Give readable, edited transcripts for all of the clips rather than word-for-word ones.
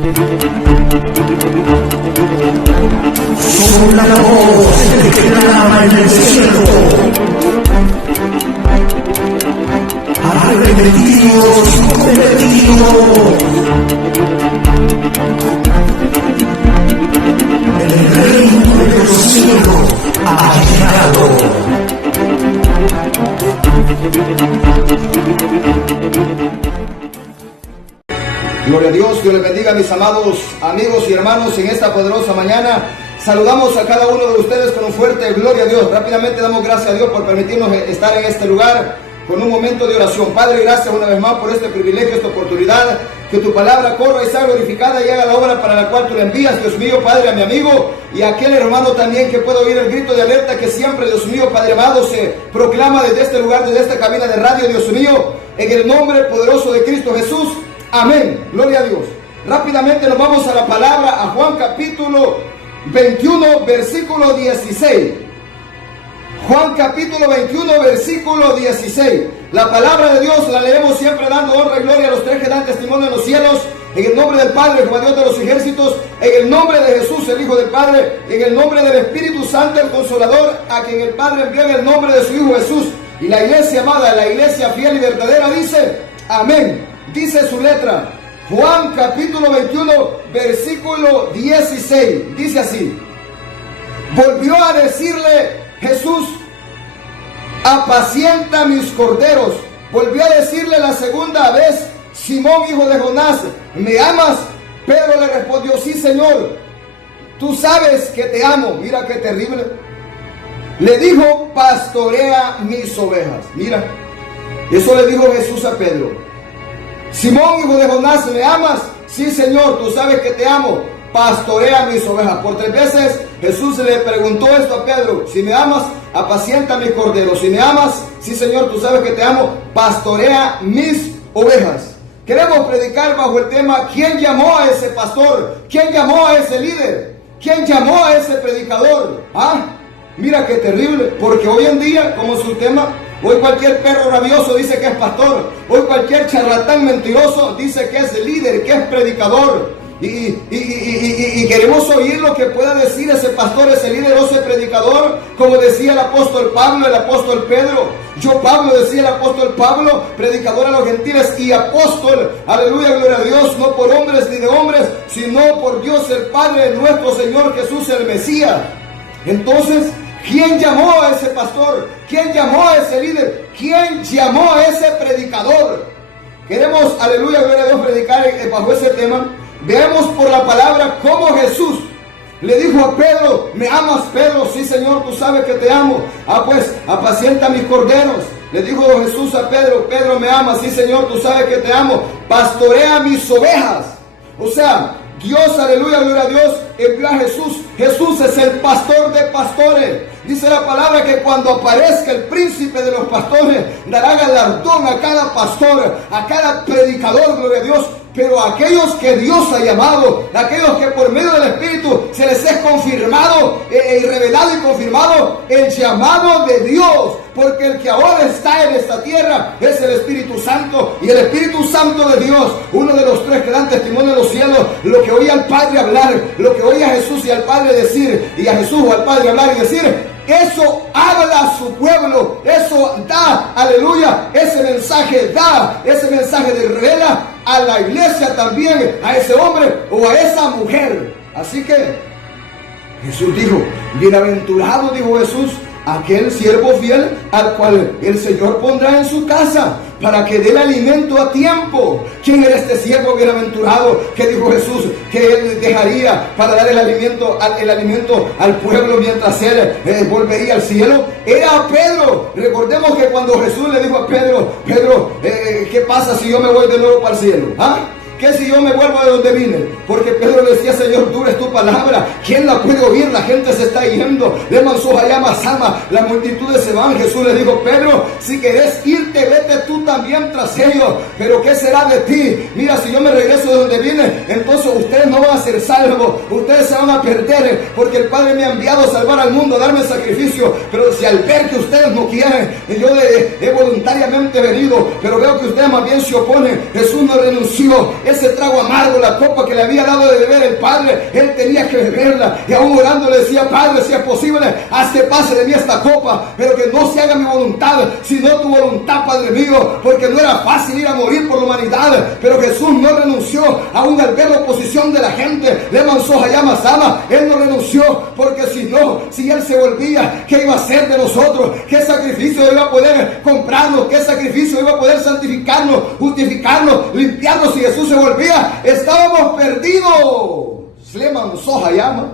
Somos la voz que clama en el cielo. Arrepentidos, convertidos. El reino de los cielos ha llegado. Gloria a Dios, Dios les bendiga, mis amados amigos y hermanos, en esta poderosa mañana. Saludamos a cada uno de ustedes con un fuerte gloria a Dios. Rápidamente damos gracias a Dios por permitirnos estar en este lugar con un momento de oración. Padre, gracias una vez más por este privilegio, esta oportunidad. Que tu palabra corra y sea glorificada y haga la obra para la cual tú la envías, Dios mío, Padre, a mi amigo y a aquel hermano también que pueda oír el grito de alerta que siempre, Dios mío, Padre amado, se proclama desde este lugar, desde esta cabina de radio, Dios mío, en el nombre poderoso de Cristo Jesús. Amén. Gloria a Dios. Rápidamente nos vamos a la palabra, a Juan capítulo 21, versículo 16. Juan capítulo 21, versículo 16. La palabra de Dios la leemos siempre dando honra y gloria a los tres que dan testimonio en los cielos. En el nombre del Padre, Jehová Dios de los ejércitos, en el nombre de Jesús, el Hijo del Padre, en el nombre del Espíritu Santo, el Consolador, a quien el Padre envió en el nombre de su Hijo Jesús. Y la iglesia amada, la iglesia fiel y verdadera dice, amén. Dice su letra, Juan capítulo 21, versículo 16, dice así: volvió a decirle Jesús, apacienta mis corderos. Volvió a decirle la segunda vez, Simón, hijo de Jonás, ¿me amas? Pedro le respondió, sí, Señor, tú sabes que te amo. Mira qué terrible. Le dijo, pastorea mis ovejas. Mira, eso le dijo Jesús a Pedro. Simón, hijo de Jonás, ¿me amas? Sí, Señor, tú sabes que te amo. Pastorea mis ovejas. Por 3 veces Jesús le preguntó esto a Pedro. Si me amas, apacienta mis corderos. Si me amas, sí, Señor, tú sabes que te amo. Pastorea mis ovejas. Queremos predicar bajo el tema, ¿quién llamó a ese pastor? ¿Quién llamó a ese líder? ¿Quién llamó a ese predicador? Mira qué terrible, porque hoy en día, como su tema, hoy cualquier perro rabioso dice que es pastor. Hoy cualquier charlatán mentiroso dice que es líder, que es predicador. Y queremos oír lo que pueda decir ese pastor, ese líder o ese predicador. Como decía el apóstol Pablo, el apóstol Pedro. Yo, Pablo, decía el apóstol Pablo, predicador a los gentiles y apóstol, aleluya, gloria a Dios, no por hombres ni de hombres, sino por Dios el Padre de nuestro Señor Jesús el Mesías. Entonces, ¿quién llamó a ese pastor? ¿Quién llamó a ese líder? ¿Quién llamó a ese predicador? Queremos, aleluya, gloria a Dios, predicar bajo ese tema. Veamos por la palabra cómo Jesús le dijo a Pedro, ¿me amas, Pedro? Sí, Señor, tú sabes que te amo. Pues, apacienta mis corderos. Le dijo Jesús a Pedro, Pedro, ¿me amas? Sí, Señor, tú sabes que te amo. Pastorea mis ovejas. O sea, Dios, aleluya, gloria a Dios, envió a Jesús. Jesús es el pastor de pastores. Dice la palabra que cuando aparezca el príncipe de los pastores, dará galardón a cada pastor, a cada predicador, gloria a Dios. Pero a aquellos que Dios ha llamado, a aquellos que por medio del Espíritu se les es confirmado y revelado y confirmado el llamado de Dios. Porque el que ahora está en esta tierra es el Espíritu Santo. Y el Espíritu Santo de Dios, uno de los tres que dan testimonio en los cielos, lo que oía al Padre hablar, lo que oía a Jesús y al Padre decir, y a Jesús o al Padre hablar y decir, eso habla a su pueblo, eso da, aleluya, ese mensaje de revela a la iglesia también, a ese hombre o a esa mujer. Así que Jesús dijo, bienaventurado, dijo Jesús, aquel siervo fiel al cual el Señor pondrá en su casa para que dé el alimento a tiempo. ¿Quién era este siervo bienaventurado que dijo Jesús que él dejaría para dar el alimento al pueblo mientras él volvería al cielo? Era Pedro. Recordemos que cuando Jesús le dijo a Pedro, ¿qué pasa si yo me voy de nuevo para el cielo? ¿Qué si yo me vuelvo de donde vine? Porque Pedro le decía, Señor, dura es tu palabra. ¿Quién la puede oír? La gente se está yendo. Le manzó allá Masama. Las multitudes se van. Jesús le dijo, Pedro, si querés irte, vete tú también tras ellos. Pero ¿qué será de ti? Mira, si yo me regreso de donde vine, entonces ustedes no van a ser salvos. Ustedes se van a a perder, porque el Padre me ha enviado a salvar al mundo, a darme sacrificio. Pero si al ver que ustedes no quieren, yo he voluntariamente venido, pero veo que ustedes más bien se oponen. Jesús no renunció. Ese trago amargo, la copa que le había dado de beber el Padre, Él tenía que beberla. Y aún orando le decía: Padre, si es posible, haz que pase de mí esta copa, pero que no se haga mi voluntad, sino tu voluntad, Padre mío. Porque no era fácil ir a morir por la humanidad, pero Jesús no renunció. Aún al ver la oposición de la gente, le manzó llama sama, Él no renunció, porque si Él se volvía, ¿qué iba a hacer de nosotros? ¿Qué sacrificio iba a poder comprarnos? ¿Qué sacrificio iba a poder santificarnos, justificarnos, limpiarnos? Si Jesús se volvía, estábamos perdidos. Le manzó llama.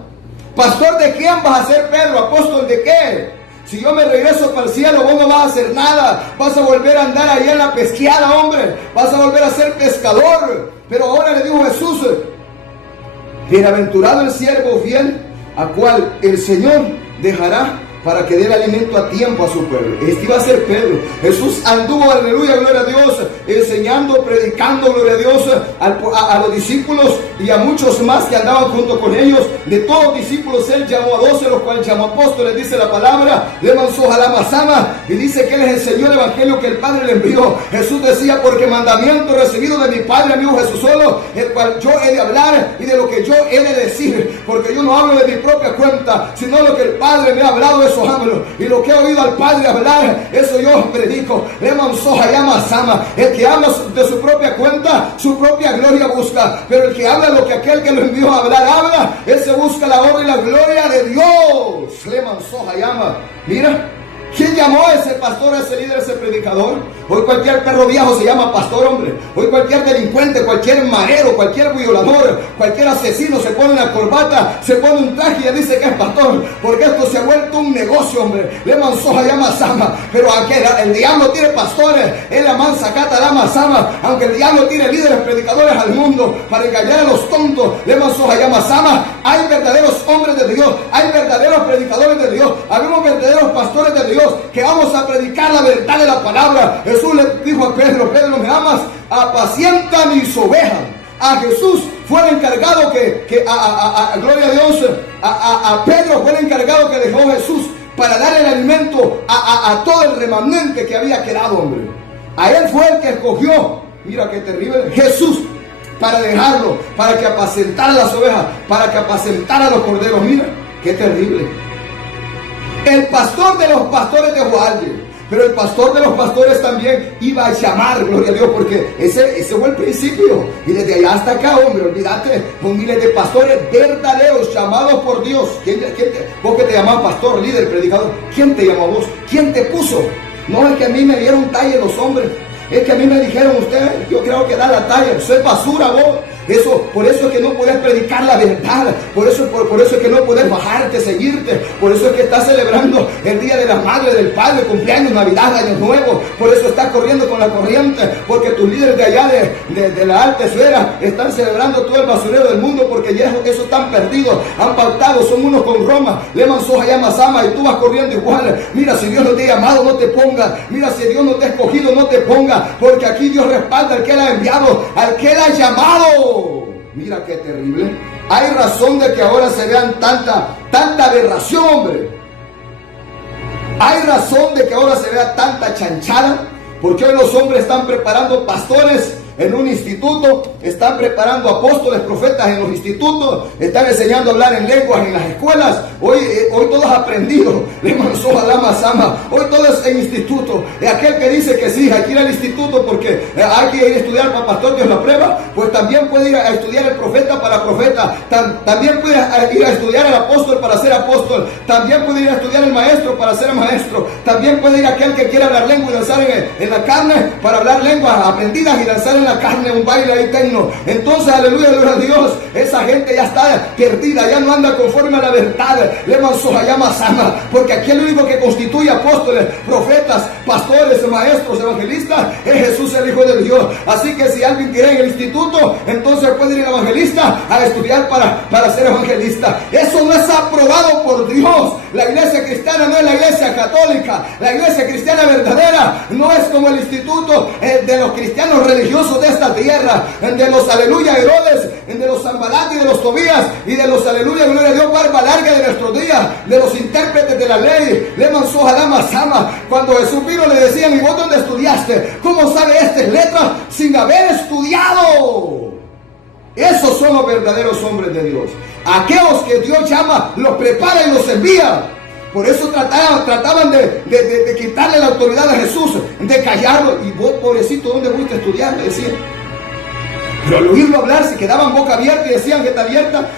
Pastor, ¿de quién vas a ser, Pedro? Apóstol, ¿de qué? Si yo me regreso para el cielo, vos no vas a hacer nada. Vas a volver a andar ahí en la pesqueada, hombre. Vas a volver a ser pescador. Pero ahora le dijo Jesús: bienaventurado el siervo fiel, a cual el Señor dejará para que dé el alimento a tiempo a su pueblo. Este iba a ser Pedro. Jesús anduvo, aleluya, gloria a Dios, enseñando, predicando, gloria a Dios, a los discípulos y a muchos más que andaban junto con ellos. De todos los discípulos Él llamó a 12, los cuales llamó apóstoles, dice la palabra. Le manzó a la mazama y dice que les enseñó el evangelio que el Padre le envió. Jesús decía: porque mandamiento recibido de mi Padre, amigo Jesús solo, el cual yo he de hablar y de lo que yo he de decir, porque yo no hablo de mi propia cuenta, sino lo que el Padre me ha hablado, eso hablo, y lo que he oído al Padre hablar, eso yo predico. Le manzó llama sama. El que habla de su propia cuenta, su propia gloria busca, pero el que habla lo que aquel que lo envió a hablar habla, ese busca la honra y la gloria de Dios. Le manzó llama. Mira, ¿quién llamó a ese pastor, a ese líder, a ese predicador? Hoy cualquier perro viejo se llama pastor, hombre. Hoy cualquier delincuente, cualquier marero, cualquier violador, cualquier asesino se pone una corbata, se pone un traje y ya dice que es pastor, porque esto se ha vuelto un negocio, hombre. Le manzó llama sama. Pero el diablo tiene pastores, él la mansa cata la masama. Aunque el diablo tiene líderes, predicadores al mundo para engañar a los tontos, le manzó llama sama. Hay verdaderos hombres de Dios, hay verdaderos predicadores de Dios, habemos verdaderos pastores de Dios, que vamos a predicar la verdad de la palabra. Jesús le dijo a Pedro: Pedro, ¿me amas? Apacienta mis ovejas. A Jesús fue el encargado gloria a Dios, a Pedro fue el encargado que dejó Jesús para dar el alimento a todo el remanente que había quedado, hombre. A él fue el que escogió, mira qué terrible, Jesús, para dejarlo, para que apacentara las ovejas, para que apacentara los corderos. Mira qué terrible. El pastor de los pastores dejó a alguien, pero el pastor de los pastores también iba a llamar, gloria a Dios, porque ese fue el principio. Y desde allá hasta acá, hombre, olvídate, con miles de pastores verdaderos, llamados por Dios. ¿Vos que te llamás pastor, líder, predicador? ¿Quién te llamó a vos? ¿Quién te puso? No es que a mí me dieron talla los hombres. Es que a mí me dijeron: usted, yo creo que da la talla, soy basura vos. Por eso es que no puedes predicar la verdad, por eso es que no puedes bajarte, seguirte, por eso es que estás celebrando el Día de la Madre, del Padre, cumpleaños, Navidad, Año Nuevo, por eso estás corriendo con la corriente, porque tus líderes de allá de la alta esfera están celebrando todo el basurero del mundo, porque ya esos están perdidos, han pactado, son unos con Roma. Le manzó llama sama y tú vas corriendo igual. Mira, si Dios no te ha llamado, no te pongas. Mira, si Dios no te ha escogido, no te pongas, porque aquí Dios respalda al que Él ha enviado, al que Él ha llamado. Mira qué terrible. Hay razón de que ahora se vean tanta aberración, hombre. Hay razón de que ahora se vea tanta chanchada, porque hoy los hombres están preparando pastores en un instituto, están preparando apóstoles, profetas en los institutos, están enseñando a hablar en lenguas en las escuelas. Hoy todos aprendidos, le manzó a la masama. Hoy todo es en instituto. Y aquel que dice que sí, hay que ir al instituto porque hay que ir a estudiar para pastor, Dios la prueba, pues también puede ir a estudiar el profeta para profeta, también puede ir a estudiar el apóstol para ser apóstol, también puede ir a estudiar el maestro para ser maestro, también puede ir aquel que quiera hablar lengua y danzar en la carne para hablar lenguas aprendidas y danzar en la carne, un baile ahí tecno. Entonces, aleluya, gloria a Dios, esa gente ya está perdida, ya no anda conforme a la verdad. Le manzó llama sama, porque aquí el único que constituye apóstoles, profetas, pastores, maestros, evangelistas es Jesús, el Hijo de Dios. Así que si alguien quiere en el instituto, entonces puede ir al evangelista a estudiar para ser evangelista. Eso no es aprobado por Dios. La iglesia cristiana no es la iglesia católica. La iglesia cristiana verdadera no es como el instituto de los cristianos religiosos poderosos de esta tierra, de los aleluya Herodes, de los Zambalat y de los Tobías, y de los aleluya, gloria a Dios, barba larga de nuestros días, de los intérpretes de la ley, le manzó Jalama Sama. Cuando Jesús vino le decían, ¿y vos dónde estudiaste? ¿Cómo sabe estas letras sin haber estudiado? Esos son los verdaderos hombres de Dios. Aquellos que Dios llama, los prepara y los envía. Por eso trataban de quitarle la autoridad a Jesús, de callarlo. Y vos, pobrecito, ¿dónde fuiste a estudiar? Le decían. Pero al oírlo hablar se quedaban boca abierta y decían, que está abierta,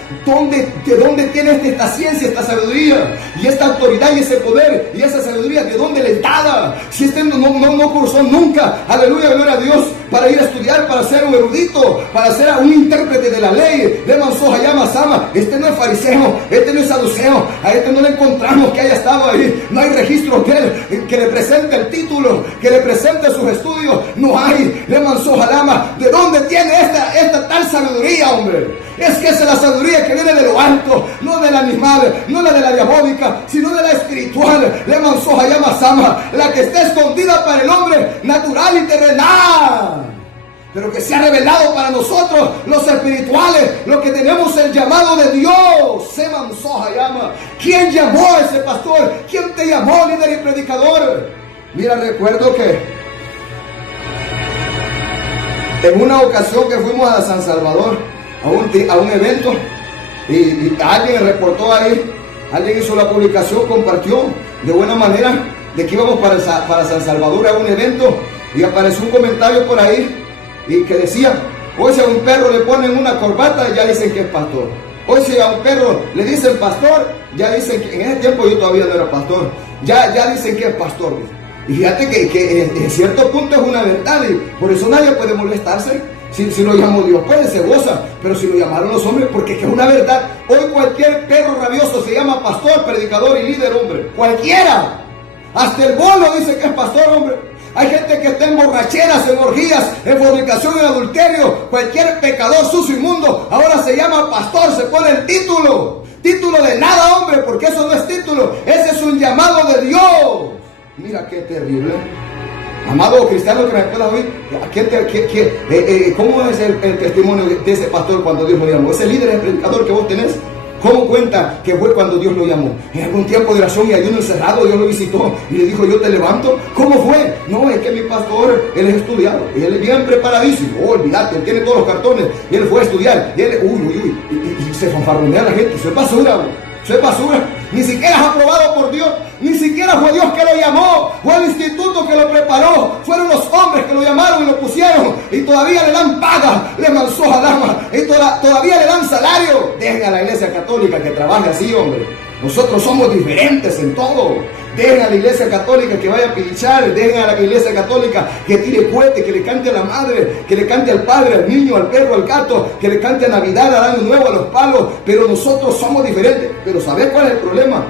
¿de dónde tiene esta ciencia, esta sabiduría? Y esta autoridad y ese poder y esa sabiduría, ¿de dónde le dada? Si este no cursó nunca, aleluya, gloria a Dios, para ir a estudiar, para ser un erudito, para ser un intérprete de la ley. Le manzó Hayama Sama. Este no es fariseo, este no es saduceo, a este no le encontramos que haya estado ahí. No hay registro de él que le presente el título, que le presente sus estudios. No hay. Le manzó Hayama. ¿De dónde tiene esta tal sabiduría, hombre? Es que esa es la sabiduría que viene de lo alto, no del animal, no la de la diabólica, sino de la espiritual. Le manzó Hayama Sama, la que está escondida para el hombre natural y terrenal, pero que se ha revelado para nosotros, los espirituales, los que tenemos el llamado de Dios. Se manzó Hayama. ¿Quién llamó a ese pastor? ¿Quién te llamó, líder y predicador? Mira, recuerdo que en una ocasión que fuimos a San Salvador, a un evento, y alguien reportó ahí, alguien hizo la publicación, compartió de buena manera de que íbamos para San Salvador a un evento, y apareció un comentario por ahí y que decía, hoy si a un perro le ponen una corbata, ya dicen que es pastor. Hoy si a un perro le dicen pastor, ya dicen que, en ese tiempo yo todavía no era pastor, ya dicen que es pastor. Y fíjate que en cierto punto es una verdad, y por eso nadie puede molestarse. Si lo llamó Dios, pues se goza, pero si lo llamaron los hombres, porque es una verdad. Hoy cualquier perro rabioso se llama pastor, predicador y líder, hombre. Cualquiera. Hasta el bolo dice que es pastor, hombre. Hay gente que está en borracheras, en orgías, en fornicación, en adulterio. Cualquier pecador sucio, inmundo, ahora se llama pastor, se pone el título. Título de nada, hombre, porque eso no es título. Ese es un llamado de Dios. Mira qué terrible. Amado cristiano que me pueda oír, ¿cómo es el testimonio de ese pastor cuando Dios lo llamó? Ese líder, el predicador que vos tenés, ¿cómo cuenta que fue cuando Dios lo llamó? En algún tiempo de oración y ayuno encerrado, Dios lo visitó y le dijo, yo te levanto. ¿Cómo fue? No, es que mi pastor, él es estudiado, y él es bien preparadísimo. Oh, olvídate, él tiene todos los cartones, y él fue a estudiar, y él, y se fanfarronea a la gente, eso es basura, eso es basura. Ni siquiera es aprobado por Dios, ni siquiera fue Dios que lo llamó, fue el instituto que lo preparó, fueron los hombres que lo llamaron y lo pusieron, y todavía le dan paga, le manzó a dama, y todavía le dan salario. Dejen a la iglesia católica que trabaje así, hombre. Nosotros somos diferentes en todo. Dejen a la iglesia católica que vaya a pinchar, dejen a la iglesia católica que tire cohete, que le cante a la madre, que le cante al padre, al niño, al perro, al gato, que le cante a Navidad, al Año Nuevo, a los palos, pero nosotros somos diferentes. Pero ¿sabes cuál es el problema?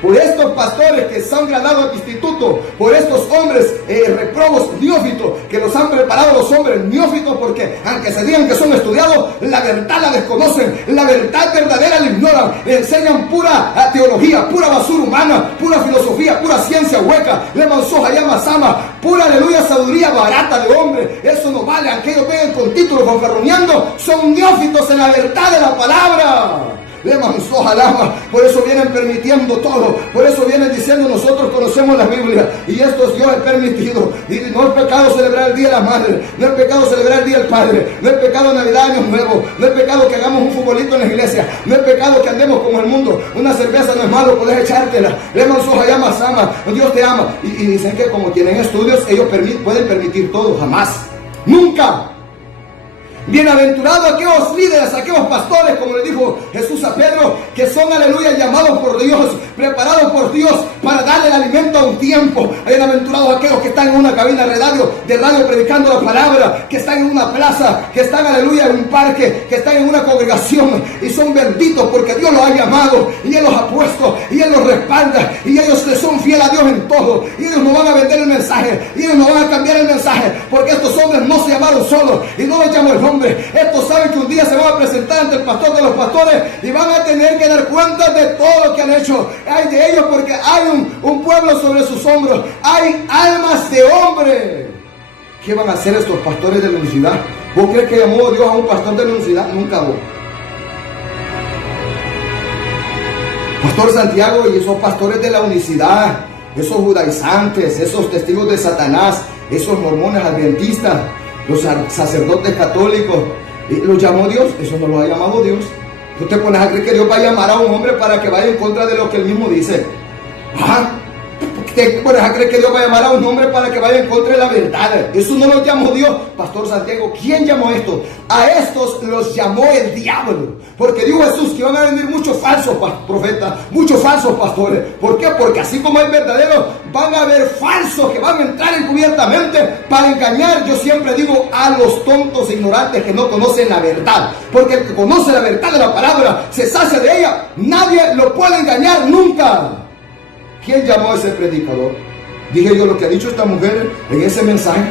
Por estos pastores que se han graduado al instituto, por estos hombres reprobos, neófitos, que los han preparado los hombres neófitos, porque aunque se digan que son estudiados, la verdad la desconocen, la verdad verdadera la ignoran, le enseñan pura teología, pura basura humana, pura filosofía, pura ciencia hueca, le manzó Hayama Sama, pura aleluya sabiduría barata de hombre. Eso no vale, aunque ellos vengan con títulos fanfarroneando, son neófitos en la verdad de la palabra. Le manzó Jalama. Por eso vienen permitiendo todo, por eso vienen diciendo nosotros conocemos la Biblia y esto Dios es permitido. Y no es pecado celebrar el Día de la Madre, no es pecado celebrar el Día del Padre, no es pecado Navidad, Año Nuevo, no es pecado que hagamos un futbolito en la iglesia, no es pecado que andemos como el mundo. Una cerveza no es malo, podés echártela. Le manzó Hayama Sama, Dios te ama. Y dicen que como tienen estudios, ellos pueden permitir todo. Jamás, nunca. Bienaventurados aquellos líderes, aquellos pastores, como le dijo Jesús a Pedro, que son, aleluya, llamados por Dios, preparados por Dios para darle el alimento a un tiempo. Bienaventurados aquellos que están en una cabina de radio predicando la palabra, que están en una plaza, que están, aleluya, en un parque, que están en una congregación, y son benditos porque Dios los ha llamado, y Él los ha puesto, y Él los respalda, y ellos le son fieles a Dios en todo, y ellos no van a vender el mensaje, y ellos no van a cambiar el mensaje, porque estos hombres no se llamaron solos, y no los llamó el hombre. Estos saben que un día se van a presentar ante el pastor de los pastores y van a tener que dar cuenta de todo lo que han hecho. Hay de ellos porque hay un pueblo sobre sus hombros. Hay almas de hombre. ¿Qué van a hacer estos pastores de la unicidad? ¿Vos crees que llamó Dios a un pastor de la unicidad? Nunca vos. Pastor Santiago y esos pastores de la unicidad, esos judaizantes, esos testigos de Satanás, esos mormones adventistas, los sacerdotes católicos, ¿los llamó Dios? Eso no lo ha llamado Dios. Tú te pones a creer que Dios va a llamar a un hombre para que vaya en contra de lo que él mismo dice. Ajá. Te pones a creer que Dios va a llamar a un hombre para que vaya en contra de la verdad. Eso no lo llamó Dios. Pastor Santiago, ¿quién llamó esto? A estos los llamó el diablo. Porque dijo Jesús que van a venir muchos falsos profetas, muchos falsos pastores. ¿Por qué? Porque así como hay verdaderos, van a haber falsos que van a entrar encubiertamente para engañar. Yo siempre digo a los tontos e ignorantes que no conocen la verdad. Porque el que conoce la verdad de la palabra se sacia de ella. Nadie lo puede engañar nunca. ¿Quién llamó a ese predicador? Dije yo lo que ha dicho esta mujer en ese mensaje.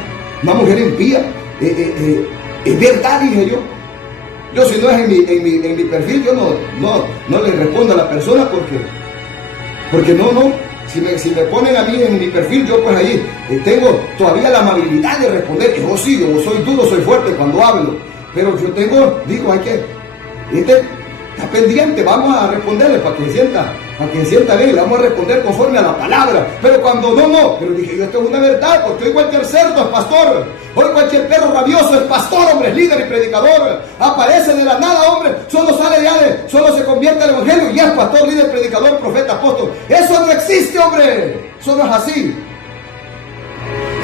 Una mujer impía. Es verdad, dije yo. Yo si no es en mi perfil, yo no le respondo a la persona porque no. Si me ponen a mí en mi perfil, yo pues ahí tengo todavía la amabilidad de responder. Yo sí, yo soy duro, soy fuerte cuando hablo. Pero yo digo, hay que, está pendiente, vamos a responderle para que se sienta bien, le vamos a responder conforme a la palabra. Pero cuando no. Pero dije yo, esto es una verdad, porque hoy cualquier cerdo es pastor. Hoy cualquier perro rabioso es pastor, hombre, es líder y predicador. Aparece de la nada, hombre, solo sale solo se convierte al evangelio y es pastor, líder, predicador, profeta, apóstol. Eso no existe, hombre. Eso no es así.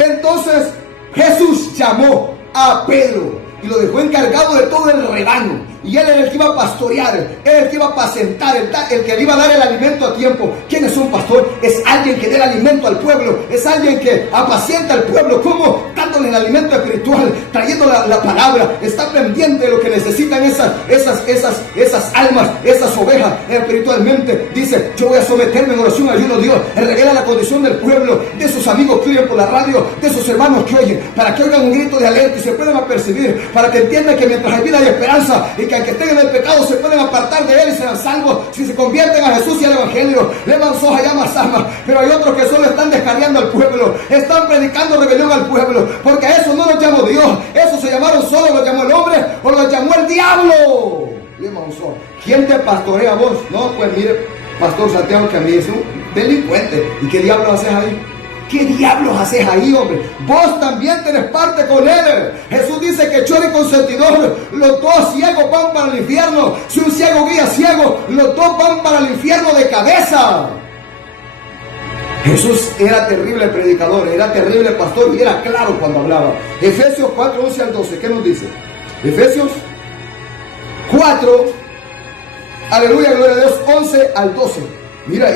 Entonces Jesús llamó a Pedro y lo dejó encargado de todo el rebaño. Y él era el que iba a pastorear, él era el que iba a apacentar, el que le iba a dar el alimento a tiempo. ¿Quién es un pastor? Es alguien que dé el alimento al pueblo, es alguien que apacienta al pueblo. ¿Cómo? Dándole el alimento espiritual, trayendo la palabra, está pendiente de lo que necesitan esas almas, esas ovejas espiritualmente. Dice, yo voy a someterme en oración, ayuno a Dios, revela la condición del pueblo, de sus amigos que oyen por la radio, de sus hermanos que oyen, para que oigan un grito de alerta y se puedan apercibir, para que entiendan que mientras hay vida hay esperanza y que aunque estén en el pecado se pueden apartar de él y serán salvos si se convierten a Jesús y al evangelio. Le dan soja y amas almas. Pero hay otros que solo están descarriando al pueblo, están predicando rebelión al pueblo, porque a eso no lo llamó Dios. Eso se llamaron solo, lo llamó el hombre o lo llamó el diablo. ¿Quién te pastorea a vos? No, pues mire, Pastor Santiago, que a mí es un delincuente. ¿Y qué diablos haces ahí? ¿Qué diablos haces ahí, hombre? Vos también tenés parte con él. Jesús dice que choro y consentidor, los dos ciegos van para el infierno. Si un ciego guía ciego, los dos van para el infierno de cabeza. Jesús era terrible predicador, era terrible pastor y era claro cuando hablaba. Efesios 4, 11 al 12, ¿qué nos dice? Efesios 4, aleluya, gloria a Dios, 11 al 12. Mira,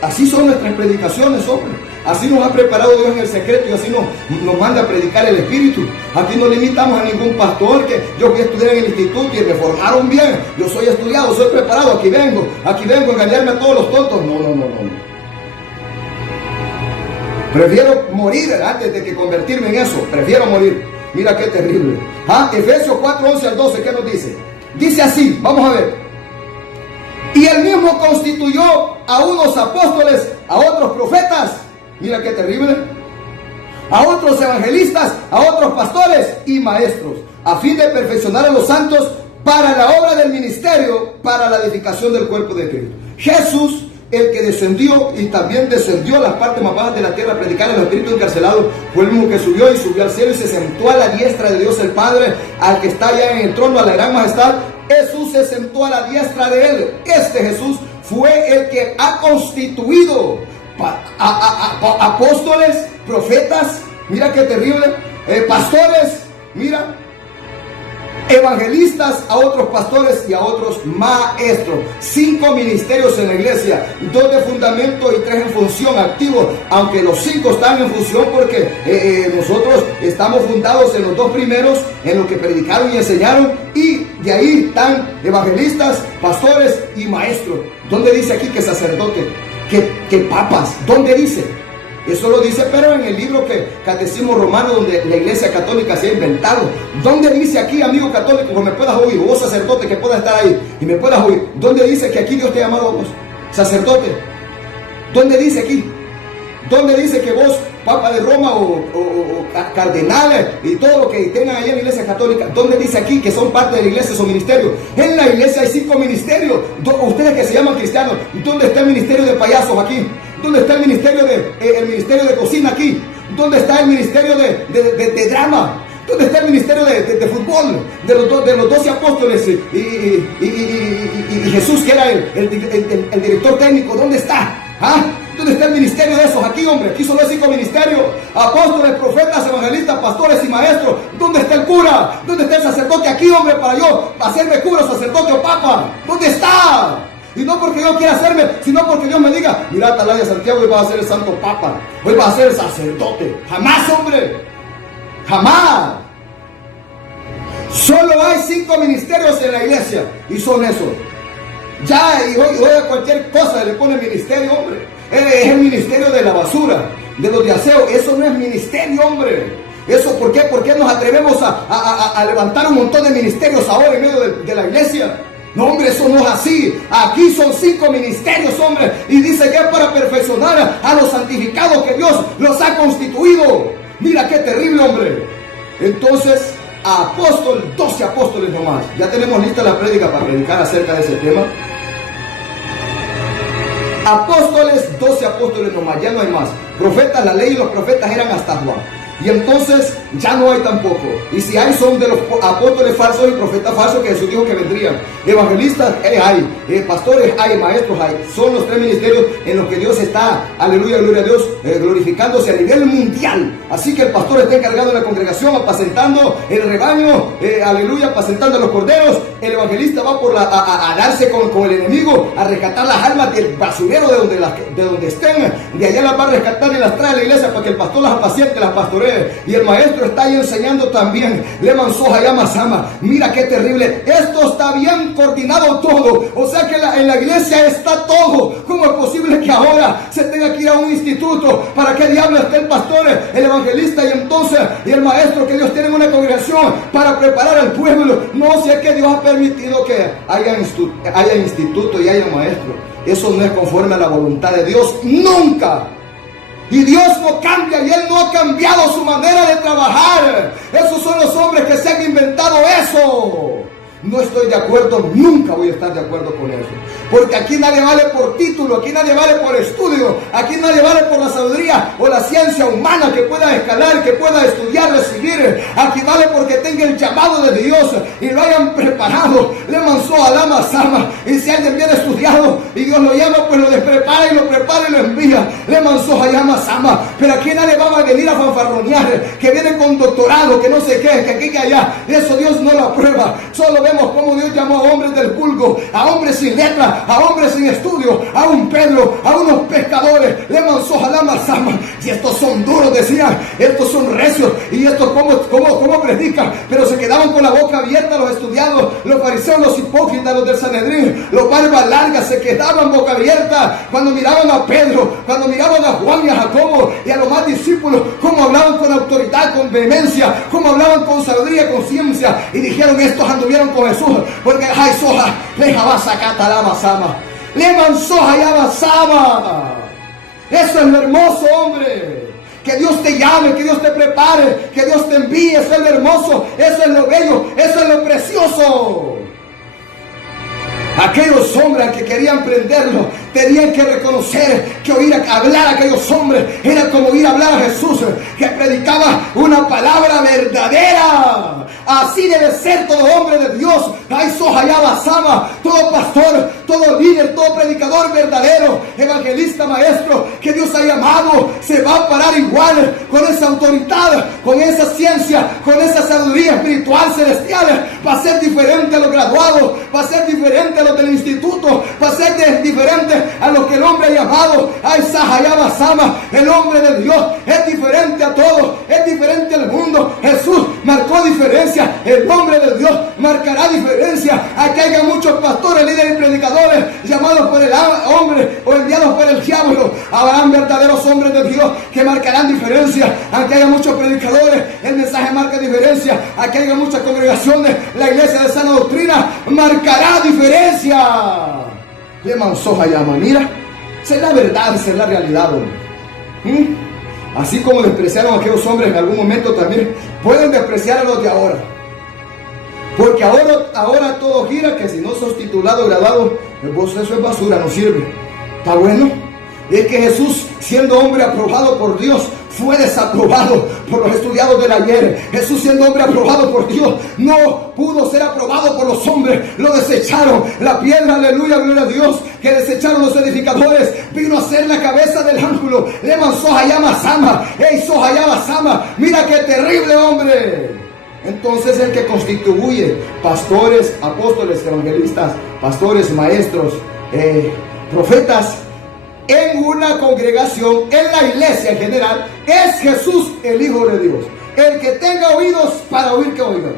así son nuestras predicaciones, hombre. Así nos ha preparado Dios en el secreto y así nos manda a predicar el Espíritu. Aquí no limitamos a ningún pastor que yo fui a estudiar en el instituto y me formaron bien. Yo soy estudiado, soy preparado, aquí vengo a engañarme a todos los tontos. No. Prefiero morir antes de que convertirme en eso. Prefiero morir. Mira qué terrible. Efesios 4, 11 al 12, ¿qué nos dice? Dice así, vamos a ver. Y él mismo constituyó a unos apóstoles, a otros profetas. Mira qué terrible. A otros evangelistas, a otros pastores y maestros, a fin de perfeccionar a los santos para la obra del ministerio, para la edificación del cuerpo de Cristo. Jesús, el que descendió y también descendió a las partes más bajas de la tierra a predicar al espíritu encarcelado, fue el mismo que subió al cielo y se sentó a la diestra de Dios el Padre, al que está allá en el trono, a la gran majestad. Jesús se sentó a la diestra de él. Este Jesús fue el que ha constituido apóstoles, profetas, mira qué terrible, pastores, mira, evangelistas, a otros pastores y a otros maestros. 5 ministerios en la iglesia, 2 de fundamento y 3 en función activo, aunque los 5 están en función porque nosotros estamos fundados en los 2 primeros, en lo que predicaron y enseñaron, y de ahí están evangelistas, pastores y maestros. ¿Dónde dice aquí que sacerdote? Que papas? ¿Dónde dice? Eso lo dice, pero en el libro que Catecismo Romano, donde la Iglesia Católica se ha inventado. ¿Dónde dice aquí, amigo católico, que me puedas oír? O vos sacerdote que puedas estar ahí y me puedas oír. ¿Dónde dice que aquí Dios te ha llamado a vos? Sacerdote. ¿Dónde dice aquí? ¿Dónde dice que vos papa de Roma o cardenales y todo lo que tengan ahí en la iglesia católica. ¿Dónde dice aquí que son parte de la iglesia, son ministerios? En la iglesia hay 5 ministerios. Ustedes que se llaman cristianos, ¿dónde está el ministerio de payasos aquí? ¿Dónde está el ministerio de cocina aquí? ¿Dónde está el ministerio de drama? ¿Dónde está el ministerio de fútbol? De los 12 apóstoles y Jesús, que era el director técnico. ¿Dónde está? ¿Ah? ¿Dónde está el ministerio de esos? Aquí, hombre, aquí solo hay 5 ministerios: apóstoles, profetas, evangelistas, pastores y maestros. ¿Dónde está el cura? ¿Dónde está el sacerdote? Aquí, hombre, para yo hacerme cura, sacerdote o papa. ¿Dónde está? Y no porque yo quiera hacerme, sino porque Dios me diga: mira, Atalaya Santiago, hoy va a ser el santo papa, hoy va a ser el sacerdote. Jamás, hombre, jamás. Solo hay 5 ministerios en la iglesia y son esos. Ya, y hoy a cualquier cosa le pone ministerio, hombre. Es el ministerio de la basura, de los de aseo. Eso no es ministerio, hombre. Eso, ¿por qué? ¿Por qué nos atrevemos a levantar un montón de ministerios ahora en medio de la iglesia? No, hombre, eso no es así. Aquí son 5 ministerios, hombre. Y dice que es para perfeccionar a los santificados que Dios los ha constituido. Mira qué terrible, hombre. Entonces, apóstol, 12 apóstoles nomás. Ya tenemos lista la prédica para predicar acerca de ese tema. Apóstoles, 12 apóstoles nomás, ya no hay más. Profetas, la ley y los profetas eran hasta Juan. Y entonces ya no hay tampoco. Y si hay, son de los apóstoles falsos y profetas falsos que Jesús dijo que vendrían. Evangelistas hay, pastores hay, maestros hay. Son los 3 ministerios en los que Dios está, aleluya, gloria a Dios, glorificándose a nivel mundial. Así que el pastor está encargado de la congregación, apacentando el rebaño, aleluya, apacentando a los corderos. El evangelista va a darse con el enemigo, a rescatar las almas del basurero de donde estén. De allá las va a rescatar y las trae a la iglesia para que el pastor las apaciente, las pastoree. Y el maestro está ahí enseñando también. Leman Soja Yama Sama. Mira qué terrible. Esto está bien coordinado todo. O sea que en la iglesia está todo. ¿Cómo es posible que ahora se tenga que ir a un instituto? ¿Para qué diablo está el pastor, el evangelista y el maestro, que Dios tiene en una congregación para preparar al pueblo? No sé, que Dios ha permitido que haya instituto y haya maestro. Eso no es conforme a la voluntad de Dios. Nunca. Y Dios no cambia, y Él no ha cambiado su manera de trabajar. Esos son los hombres que se han inventado eso. No estoy de acuerdo, nunca voy a estar de acuerdo con eso. Porque aquí nadie vale por título, aquí nadie vale por estudio, aquí nadie vale por la sabiduría o la ciencia humana que pueda escalar, que pueda estudiar, recibir. Aquí vale porque tenga el llamado de Dios y lo hayan preparado. Le manzó a la masama. Y si alguien viene estudiado y Dios lo llama, pues lo desprepara y lo prepara y lo envía. Le manzó a la masama. Pero aquí nadie va a venir a fanfarronear, que viene con doctorado, que no sé qué, que aquí, que allá. Eso Dios no lo aprueba. Solo vemos cómo Dios llamó a hombres del vulgo, a hombres sin letra, a hombres sin estudio, a un Pedro, a unos pescadores. Le manzó a la masama. Y estos son duros, decían, estos son recios, y estos cómo predican. Pero se quedaban con la boca abierta los estudiados, los fariseos, los hipócritas, los del Sanedrín, los barbas largas, se quedaban boca abierta cuando miraban a Pedro, cuando miraban a Juan y a Jacobo y a los más discípulos, cómo hablaban con autoridad, con vehemencia, cómo hablaban con sabiduría, con ciencia. Y dijeron: estos anduvieron con Jesús, porque hay soja, le va a sacar la masama, le mansoja ya basama. Eso es lo hermoso, hombre. Que Dios te llame, que Dios te prepare, que Dios te envíe. Eso es lo hermoso, eso es lo bello, eso es lo precioso. Aquellos hombres que querían prenderlo tenían que reconocer que oír hablar a aquellos hombres era como oír hablar a Jesús, que predicaba una palabra verdadera. Así debe ser todo hombre de Dios. Ay, Sohayaba Sama, todo pastor, todo líder, todo predicador verdadero, evangelista, maestro, que Dios ha llamado, se va a parar igual, con esa autoridad, con esa ciencia, con esa sabiduría espiritual celestial. Va a ser diferente a los graduados, va a ser diferente a los del instituto, va a ser diferente a los que el hombre ha llamado. Ay, Sahayaba Sama, el hombre de Dios es diferente a todos, es diferente al mundo. Jesús marcó diferencia, el hombre de Dios marcará diferencia. Aquí hay muchos pastores, líderes y predicadores llamados por el hombre o enviados por el diablo. Habrán verdaderos hombres de Dios que marcarán diferencia. Aquí hay muchos predicadores, el mensaje marca diferencia. Aquí hay muchas congregaciones, la iglesia de sana doctrina marcará diferencia. Le mansoja llama, mira, esa es la verdad, esa es la realidad, hombre. Así como despreciaron a aquellos hombres en algún momento, también pueden despreciar a los de ahora. Porque ahora todo gira, que si no sos titulado, graduado, pues eso es basura, no sirve. ¿Está bueno? Es que Jesús, siendo hombre aprobado por Dios, fue desaprobado por los estudiados del ayer. Jesús, siendo hombre aprobado por Dios, no pudo ser aprobado por los hombres. Lo desecharon. La piedra, aleluya, gloria a Dios, que desecharon los edificadores, vino a ser la cabeza del ángulo. Leman Sohayama Sama. ¡Ey, Sohayama Sama! ¡Mira qué terrible hombre! Entonces el que constituye pastores, apóstoles, evangelistas, pastores, maestros, profetas en una congregación, en la iglesia en general, es Jesús, el Hijo de Dios. El que tenga oídos para oír, que oiga.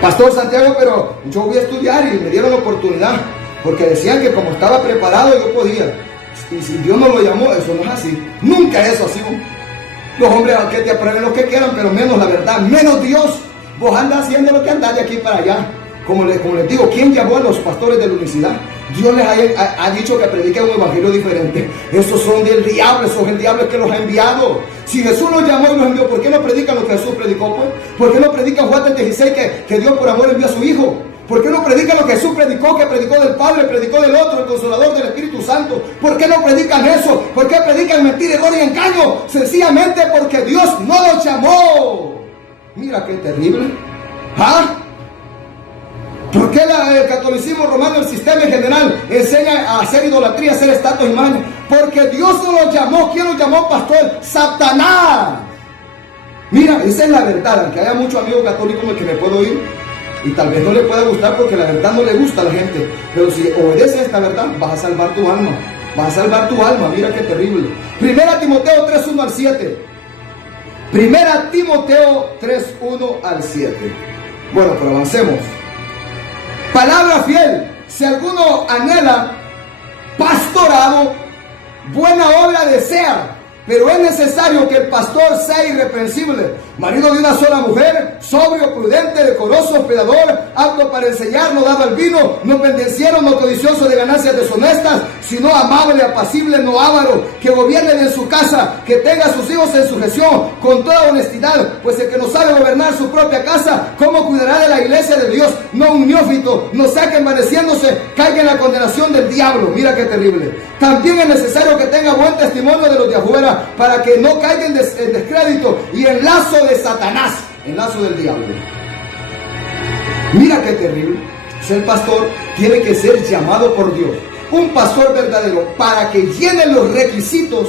Pastor Santiago, pero yo voy a estudiar y me dieron la oportunidad, porque decían que como estaba preparado yo podía. Y si Dios no lo llamó, eso no es así. Nunca es así. Los hombres que te aprueben lo que quieran, pero menos la verdad, menos Dios. Vos andas haciendo lo que andás de aquí para allá. Como les digo, ¿quién llamó a los pastores de la unicidad? Dios les ha dicho que prediquen un evangelio diferente. Esos son del diablo, esos es el diablo que los ha enviado. Si Jesús los llamó y los envió, ¿por qué no predican lo que Jesús predicó? Pues? ¿Por qué no predican Juan 16 que Dios por amor envió a su Hijo? ¿Por qué no predican lo que Jesús predicó, que predicó del Padre, predicó del otro, el Consolador del Espíritu Santo? ¿Por qué no predican eso? ¿Por qué predican mentira, error y engaño? Sencillamente porque Dios no los llamó. Mira qué terrible. ¿Ah? ¿Por qué el catolicismo romano, el sistema en general, enseña a hacer idolatría, a hacer estatuas y imágenes? Porque Dios no los llamó. ¿Quién los llamó, pastor? ¡Satanás! Mira, esa es la verdad. Aunque haya muchos amigos católicos que me puedo oír y tal vez no le pueda gustar porque la verdad no le gusta a la gente, pero si obedeces a esta verdad, vas a salvar tu alma. Vas a salvar tu alma. Mira qué terrible. Primera Timoteo 3, 1 al 7. Primera Timoteo 3, 1 al 7. Bueno, pero avancemos. Palabra fiel. Si alguno anhela pastorado, buena obra desea, pero es necesario que el pastor sea irreprensible, marido de una sola mujer, sobrio, prudente, decoroso, hospedador, apto para enseñar, no dado al vino, no pendenciero, no codicioso de ganancias deshonestas, sino amable, apacible, no avaro, que gobierne en su casa, que tenga a sus hijos en sujeción, con toda honestidad, pues el que no sabe gobernar su propia casa, ¿cómo cuidará de la iglesia de Dios? No un neófito, no sea que envaneciéndose caiga en la condenación del diablo. Mira qué terrible. También es necesario que tenga buen testimonio de los de afuera, para que no caiga en descrédito y en lazo de Satanás, en lazo del diablo. Mira qué terrible. El pastor tiene que ser llamado por Dios, un pastor verdadero, para que llene los requisitos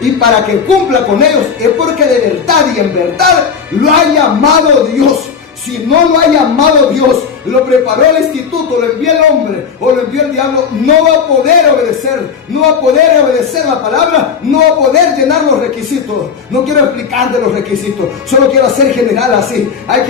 y para que cumpla con ellos, es porque de verdad y en verdad lo ha llamado Dios. Si no lo ha llamado Dios, lo preparó el instituto, lo envió el hombre o lo envió el diablo, no va a poder obedecer, no va a poder obedecer la palabra, no va a poder llenar los requisitos. No quiero explicar de los requisitos, solo quiero hacer general así. Hay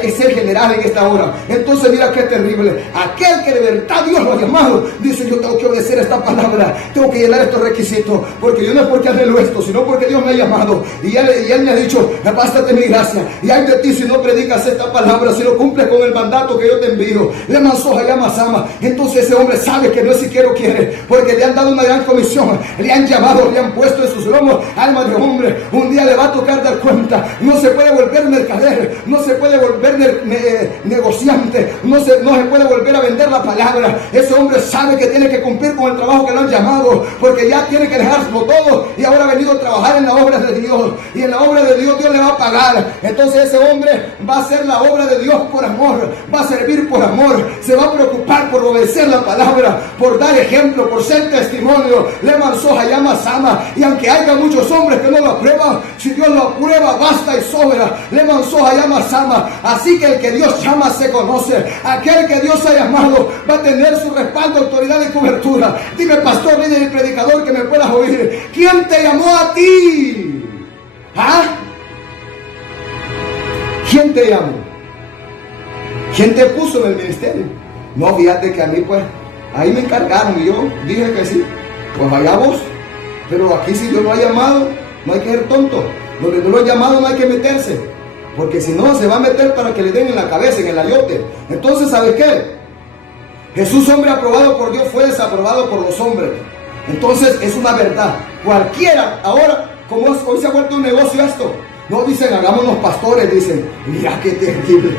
que ser general en esta hora. Entonces mira qué terrible. Aquel que de verdad Dios lo ha llamado, dice: yo tengo que obedecer esta palabra, tengo que llenar estos requisitos, porque yo no es porque anhelo esto, sino porque Dios me ha llamado. Y él me ha dicho: bástate mi gracia. Y hay de ti si no predicas esta palabra, si no cumples con el mandato que yo te envío. Le mansoja llama sama. Entonces ese hombre sabe que no es siquiera quiere, porque le han dado una gran comisión, le han llamado, le han puesto en sus lomos alma de hombre. Un día le va a tocar dar cuenta. No se puede volver mercader, no se puede volver negociante, no se puede volver a vender la palabra. Ese hombre sabe que tiene que cumplir con el trabajo que le han llamado, porque ya tiene que dejarlo todo y ahora ha venido a trabajar en la obra de Dios, y en la obra de Dios Dios le va a pagar. Entonces ese hombre va a hacer la obra de Dios por amor, va a servir por amor, se va a preocupar por obedecer la palabra, por dar ejemplo, por ser testimonio. Le mansoja llama sama. Y aunque haya muchos hombres que no lo aprueban, si Dios lo aprueba, basta y sobra. Le mansoja llama sama. Así que el que Dios llama se conoce. Aquel que Dios ha llamado va a tener su respaldo, autoridad y cobertura. Dime, pastor, líder y predicador, que me puedas oír: ¿quién te llamó a ti? ¿Ah? ¿Quién te llamó? ¿Quién te puso en el ministerio? No, fíjate que a mí pues, ahí me encargaron y yo dije que sí. Pues allá vos. Pero aquí si Dios lo ha llamado, no hay que ser tonto. Donde no lo ha llamado no hay que meterse. Porque si no, se va a meter para que le den en la cabeza, en el ayote. Entonces, ¿sabes qué? Jesús, hombre aprobado por Dios, fue desaprobado por los hombres. Entonces es una verdad. Cualquiera, ahora, como hoy se ha vuelto un negocio esto, no dicen hagámonos pastores, dicen, mira qué terrible.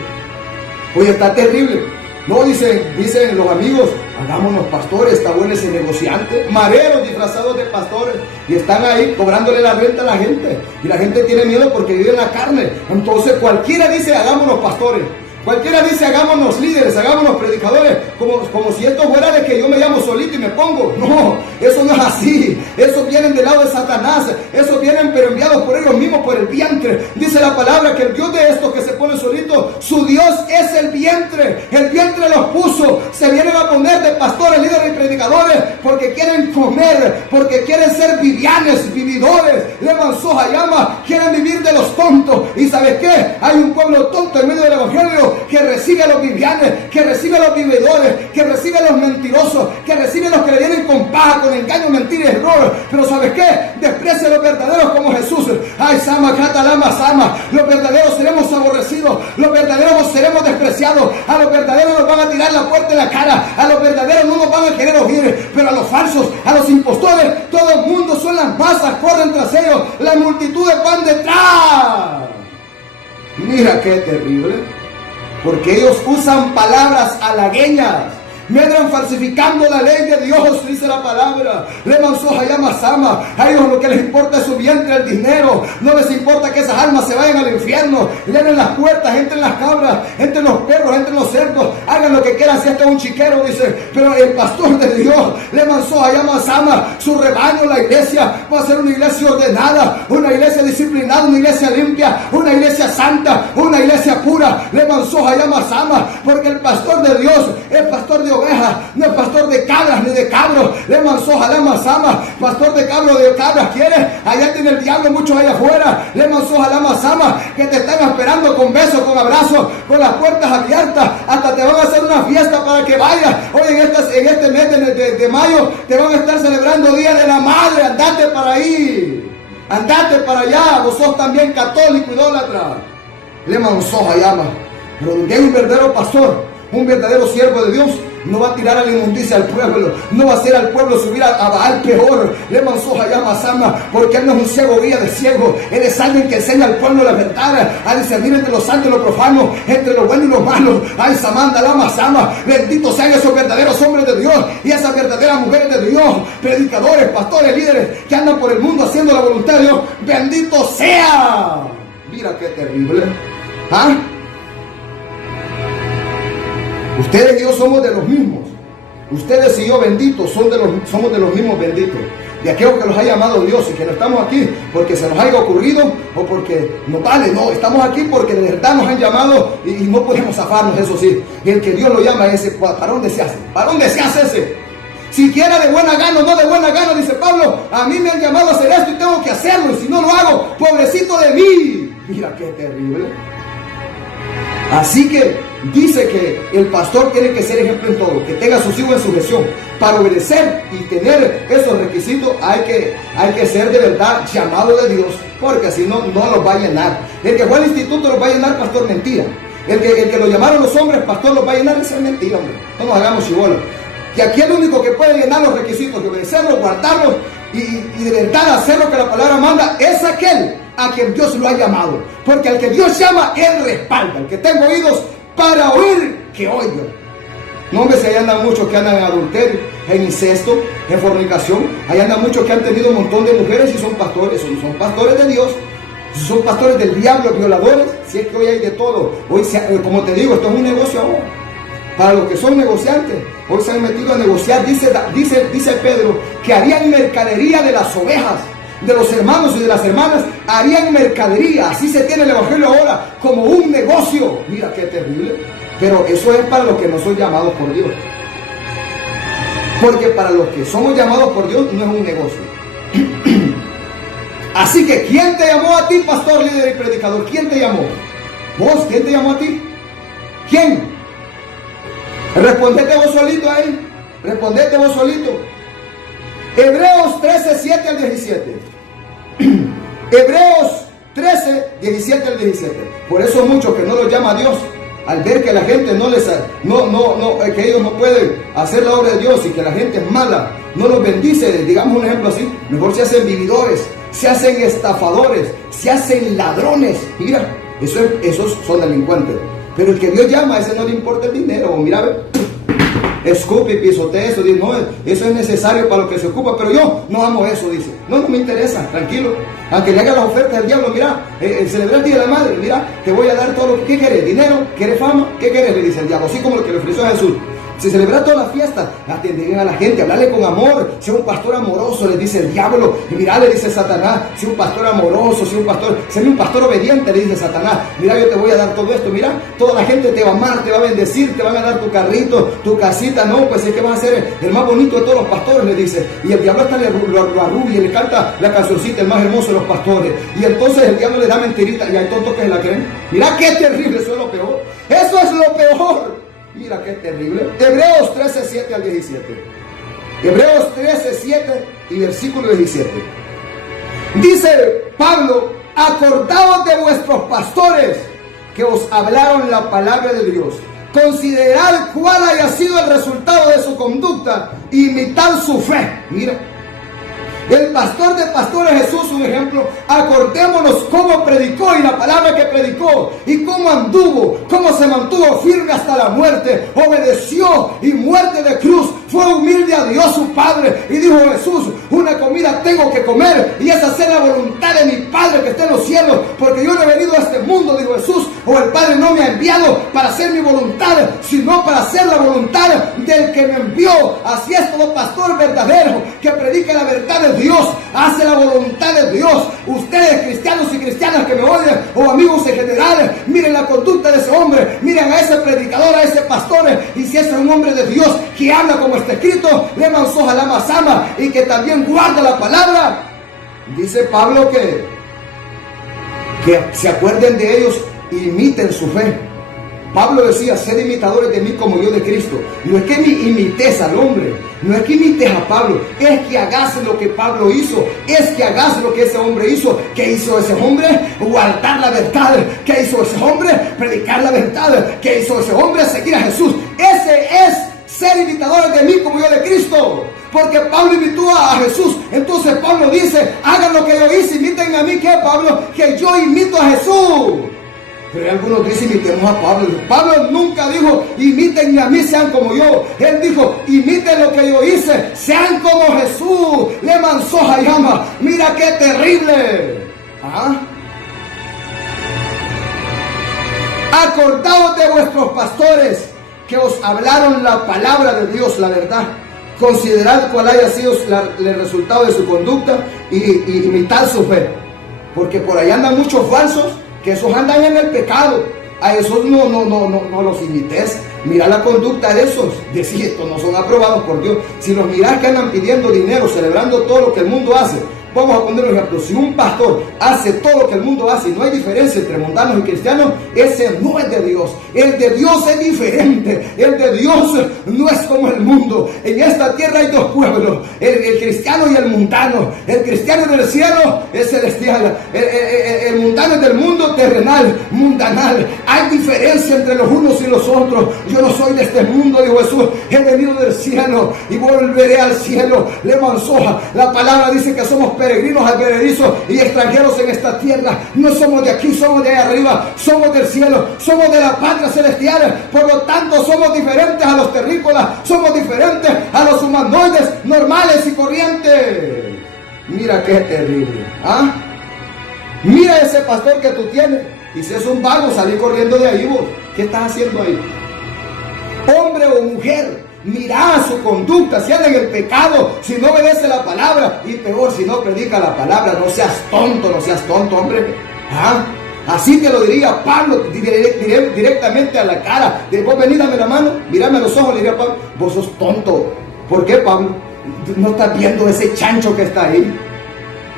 Oye, está terrible. No, dicen los amigos, hagámonos pastores, está bueno ese negociante. Mareros disfrazados de pastores y están ahí cobrándole la renta a la gente. Y la gente tiene miedo porque vive en la carne. Entonces cualquiera dice, hagámonos pastores. Cualquiera dice, hagámonos líderes, hagámonos predicadores, como si esto fuera de que yo me llamo solito y me pongo. No, eso no es así. Esos vienen del lado de Satanás. Esos vienen pero enviados por ellos mismos, por el vientre. Dice la palabra que el Dios de estos que se pone solito, su Dios es el vientre. El vientre los puso. Se vienen a poner de pastores, líderes y predicadores porque quieren comer, porque quieren ser vivianes, vividores. Llama, quieren vivir de los tontos. ¿Y sabes qué? Hay un pueblo tonto en medio del evangelio que recibe a los vivianes, que recibe a los vividores, que recibe a los mentirosos, que recibe a los que le vienen con paja, con engaño, mentira y error. Pero ¿sabes qué? Desprecia a los verdaderos como Jesús. Ay, Sama, Catalama, Sama. Los verdaderos seremos aborrecidos, los verdaderos seremos despreciados, a los verdaderos nos van a tirar la puerta en la cara, a los verdaderos no nos van a querer oír, pero a los falsos, a los impostores, todo el mundo son las masas, corren tras ellos, las multitudes van detrás. Mira qué terrible. Porque ellos usan palabras halagueñas, medran falsificando la ley de Dios, dice la palabra. A ellos lo que les importa es su vientre, el dinero. No les importa que esas almas se vayan al infierno. Llenen las puertas, entren las cabras, entren los perros, entren los cerdos. Hagan lo que quieran, si este es un chiquero, dice. Pero el pastor de Dios, su rebaño, la iglesia, va a ser una iglesia ordenada, una iglesia disciplinada, una iglesia limpia, una iglesia santa, una iglesia pura. Porque el pastor de Dios es pastor de ovejas, no es pastor de cabras ni de cabros. Pastor de cabros, de cabras, ¿quieres? Allá tiene el diablo, muchos allá afuera. Que te están esperando con besos, con abrazos, con las puertas abiertas. Hasta te van a hacer una fiesta para que vayas. Hoy en este mes de mayo te van a estar celebrando Día de la Madre. Andate para ahí, andate para allá. Vos sos también católico, idólatra. Pero donde hay un verdadero pastor, un verdadero siervo de Dios, no va a tirar a la inmundicia al pueblo, no va a hacer al pueblo subir a Baal peor. Porque él no es un ciego guía de ciego, él es alguien que enseña al pueblo la verdad, a discernir entre lo santo y lo profano, entre lo bueno y lo malo. Ay, Samanda, Lama, Sama, benditos sean esos verdaderos hombres de Dios y esas verdaderas mujeres de Dios, predicadores, pastores, líderes que andan por el mundo haciendo la voluntad de Dios. Bendito sea. Mira qué terrible. ¿Ah? Ustedes y yo somos de los mismos. Ustedes y yo, benditos, somos de los mismos benditos. De aquellos que los ha llamado Dios y que no estamos aquí porque se nos haya ocurrido o porque no vale. No, estamos aquí porque de verdad nos han llamado y no podemos zafarnos, eso sí. Y el que Dios lo llama ese, ¿para dónde se hace? ¿Para dónde se hace ese? Siquiera de buena gana o no de buena gana, dice Pablo, a mí me han llamado a hacer esto y tengo que hacerlo. Y si no lo hago, pobrecito de mí. Mira qué terrible. Así que dice que el pastor tiene que ser ejemplo en todo, que tenga a sus hijos en sujeción. Para obedecer y tener esos requisitos hay que ser de verdad llamado de Dios, porque así no los va a llenar. El que fue al instituto los va a llenar, pastor, mentira. El que lo llamaron los hombres, pastor, los va a llenar, esa es mentira, hombre. No nos hagamos chibolos. Que aquí el único que puede llenar los requisitos, de obedecerlos, guardarlos y de verdad hacer lo que la palabra manda, es aquel a quien Dios lo ha llamado. Porque al que Dios llama, Él respalda. El que tenga oídos para oír, que oiga. No, hombre, si ahí andan muchos que andan en adulterio, en incesto, en fornicación. Ahí andan muchos que han tenido un montón de mujeres y son pastores. Son pastores de Dios. Son pastores del diablo, violadores. Si es que hoy hay de todo. Hoy, como te digo, esto es un negocio ahora. Para los que son negociantes, hoy se han metido a negociar. Dice Pedro que harían mercadería de las ovejas, de los hermanos y de las hermanas, harían mercadería. Así se tiene el evangelio ahora, como un negocio. Mira qué terrible. Pero eso es para los que no son llamados por Dios. Porque para los que somos llamados por Dios no es un negocio. Así que, ¿quién te llamó a ti, pastor, líder y predicador? ¿Quién te llamó? ¿Vos? ¿Quién te llamó a ti? ¿Quién? Respondete vos solito ahí. Respondete vos solito. Hebreos 13, 7 al 17. Hebreos 13, 17 al 17. Por eso muchos que no los llama Dios al ver que la gente que ellos no pueden hacer la obra de Dios y que la gente es mala, no los bendice, digamos un ejemplo así, mejor se hacen vividores, se hacen estafadores, se hacen ladrones. Mira, esos son delincuentes. Pero el que Dios llama, a ese no le importa el dinero. Mira, escupe y pisotea eso, dice, no, eso es necesario para lo que se ocupa, pero yo no amo eso, dice. No me interesa, tranquilo. Aunque le haga las ofertas al diablo, mira, celebrar el Día de la Madre, mira, te voy a dar todo lo que... ¿Qué quieres? ¿Dinero? ¿Quieres fama? ¿Qué quieres? Le dice el diablo, así como lo que le ofreció a Jesús. Si celebra toda la fiesta, atender a la gente, hablarle con amor, sea un pastor amoroso, le dice el diablo. Y mira, le dice Satanás, sea un pastor amoroso, sea un pastor obediente, le dice Satanás. Mira, yo te voy a dar todo esto, mira, toda la gente te va a amar, te va a bendecir, te van a dar tu carrito, tu casita. No, pues es que vas a ser el más bonito de todos los pastores, le dice. Y el diablo hasta lo arrubia y le canta la cancioncita, el más hermoso de los pastores. Y entonces el diablo le da mentirita y hay tontos que se la creen. Mira qué terrible, eso es lo peor. Eso es lo peor. Mira qué terrible. Hebreos 13, 7 al 17. Hebreos 13, 7 y versículo 17. Dice Pablo, acordaos de vuestros pastores que os hablaron la palabra de Dios. Considerad cuál haya sido el resultado de su conducta, imitad su fe. Mira, el pastor de pastores Jesús, un ejemplo. Acordémonos cómo predicó y la palabra que predicó y cómo anduvo, cómo se mantuvo firme hasta la muerte, obedeció y muerte de cruz, fue humilde a Dios su Padre y dijo Jesús, una comida tengo que comer y es hacer la voluntad de mi Padre que está en los cielos, porque yo no he venido a este mundo, dijo Jesús, o el Padre no me ha enviado para hacer mi voluntad, sino para hacer la voluntad del que me envió. Así es todo pastor verdadero que predica la verdad de Dios, hace la voluntad de Dios. Ustedes cristianos y cristianas que me oyen, o amigos en general, miren la conducta de ese hombre, miren a ese predicador, a ese pastor, y si ese es un hombre de Dios que habla como está escrito, le mansoja la masama y que también guarda la palabra. Dice Pablo que se acuerden de ellos e imiten su fe. Pablo decía, sed imitadores de mí como yo de Cristo. No es que imites al hombre, no es que imites a Pablo, es que hagas lo que Pablo hizo, es que hagas lo que ese hombre hizo. ¿Qué hizo ese hombre? Guardar la verdad. ¿Qué hizo ese hombre? Predicar la verdad. ¿Qué hizo ese hombre? Seguir a Jesús. Ese es ser imitadores de mí como yo de Cristo. Porque Pablo imitó a Jesús. Entonces Pablo dice, hagan lo que yo hice, imiten a mí. ¿Qué, Pablo? Que yo imito a Jesús. Pero algunos dicen, imitemos a Pablo. Pablo nunca dijo, imítenme a mí, sean como yo. Él dijo, imiten lo que yo hice, sean como Jesús. Le mansoja llama. Mira qué terrible. Acordaos de vuestros pastores que os hablaron la palabra de Dios, la verdad. Considerad cuál haya sido el resultado de su conducta y imitad su fe. Porque por ahí andan muchos falsos, que esos andan en el pecado. A esos no los imites. Mira la conducta de esos. Decir, estos no son aprobados por Dios. Si los miras que andan pidiendo dinero, celebrando todo lo que el mundo hace. Vamos a poner un ejemplo. Si un pastor hace todo lo que el mundo hace y no hay diferencia entre mundanos y cristianos, ese no es de Dios. El de Dios es diferente. El de Dios no es como el mundo. En esta tierra hay dos pueblos, el cristiano y el mundano. El cristiano del cielo es celestial. El mundano es del mundo terrenal, mundanal. Hay diferencia entre los unos y los otros. Yo no soy de este mundo, dijo Jesús. He venido del cielo y volveré al cielo. Le mansoja. La palabra dice que somos peregrinos advenedizos y extranjeros en esta tierra. No somos de aquí, somos de ahí arriba, somos del cielo, somos de la patria celestial. Por lo tanto somos diferentes a los terrícolas, somos diferentes a los humanoides normales y corrientes. Mira qué terrible. Mira ese pastor que tú tienes, y si es un vago, salí corriendo de ahí vos. ¿Qué estás haciendo ahí? Hombre o mujer, mira su conducta, si anda en el pecado, si no obedece la palabra, y peor si no predica la palabra. No seas tonto, hombre. Así te lo diría Pablo, directamente a la cara. Vos vení, dame la mano, mírame a los ojos, le diría Pablo, vos sos tonto. ¿Por qué, Pablo? No estás viendo ese chancho que está ahí.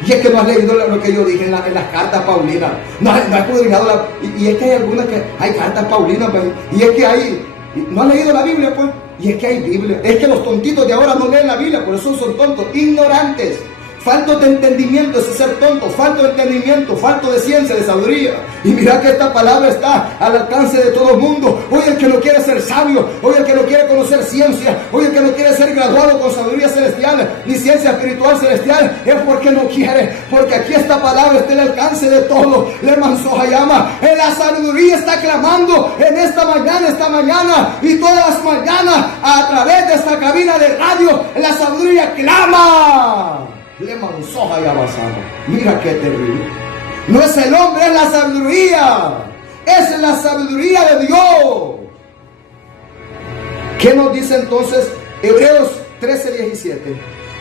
Y es que no has leído lo que yo dije en las cartas paulinas. No has escudriñado y es que hay algunas que hay cartas paulinas, pues, y es que hay. ¿No has leído la Biblia, pues? Y es que hay Biblia. Es que los tontitos de ahora no leen la Biblia, por eso son tontos, ignorantes. Falto de entendimiento es ser tonto, falto de entendimiento, falto de ciencia, de sabiduría. Y mira que esta palabra está al alcance de todo el mundo. Hoy el que no quiere ser sabio, hoy el que no quiere conocer ciencia, hoy el que no quiere ser graduado con sabiduría celestial, ni ciencia espiritual celestial, es porque no quiere. Porque aquí esta palabra está al alcance de todo. Le manzó llama. En la sabiduría está clamando en esta mañana y todas las mañanas a través de esta cabina de radio. En la sabiduría clama. Le manzó llama. Mira qué terrible. No es el hombre, es la sabiduría. Es la sabiduría de Dios. ¿Qué nos dice entonces Hebreos 13:17?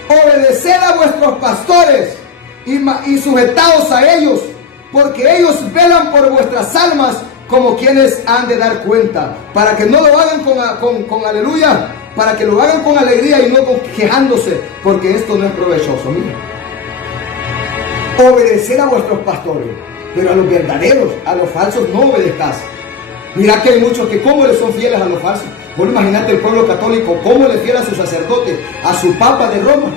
Obedeced a vuestros pastores y sujetaos a ellos, porque ellos velan por vuestras almas como quienes han de dar cuenta, para que no lo hagan con aleluya, para que lo hagan con alegría y no quejándose, porque esto no es provechoso. Mira, obedecer a vuestros pastores, pero a los verdaderos, a los falsos no obedezcas. Mira que hay muchos que cómo le son fieles a los falsos. Vos imagínate el pueblo católico, cómo le fiel a su sacerdote, a su papa de Roma.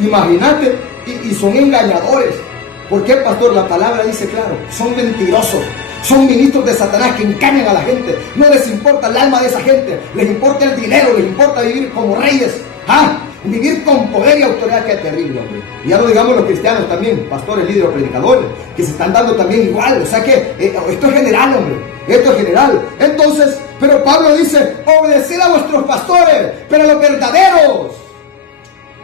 Imagínate, y son engañadores. ¿Por qué, pastor? La palabra dice claro, son mentirosos. Son ministros de Satanás que engañan a la gente. No les importa el alma de esa gente, les importa el dinero, les importa vivir como reyes. Vivir con poder y autoridad. Que es terrible, hombre. Y ya lo digamos los cristianos también, pastores, líderes, predicadores, que se están dando también igual. O sea que esto es general, hombre. Esto es general. Entonces, pero Pablo dice, obedeced a vuestros pastores, pero a los verdaderos,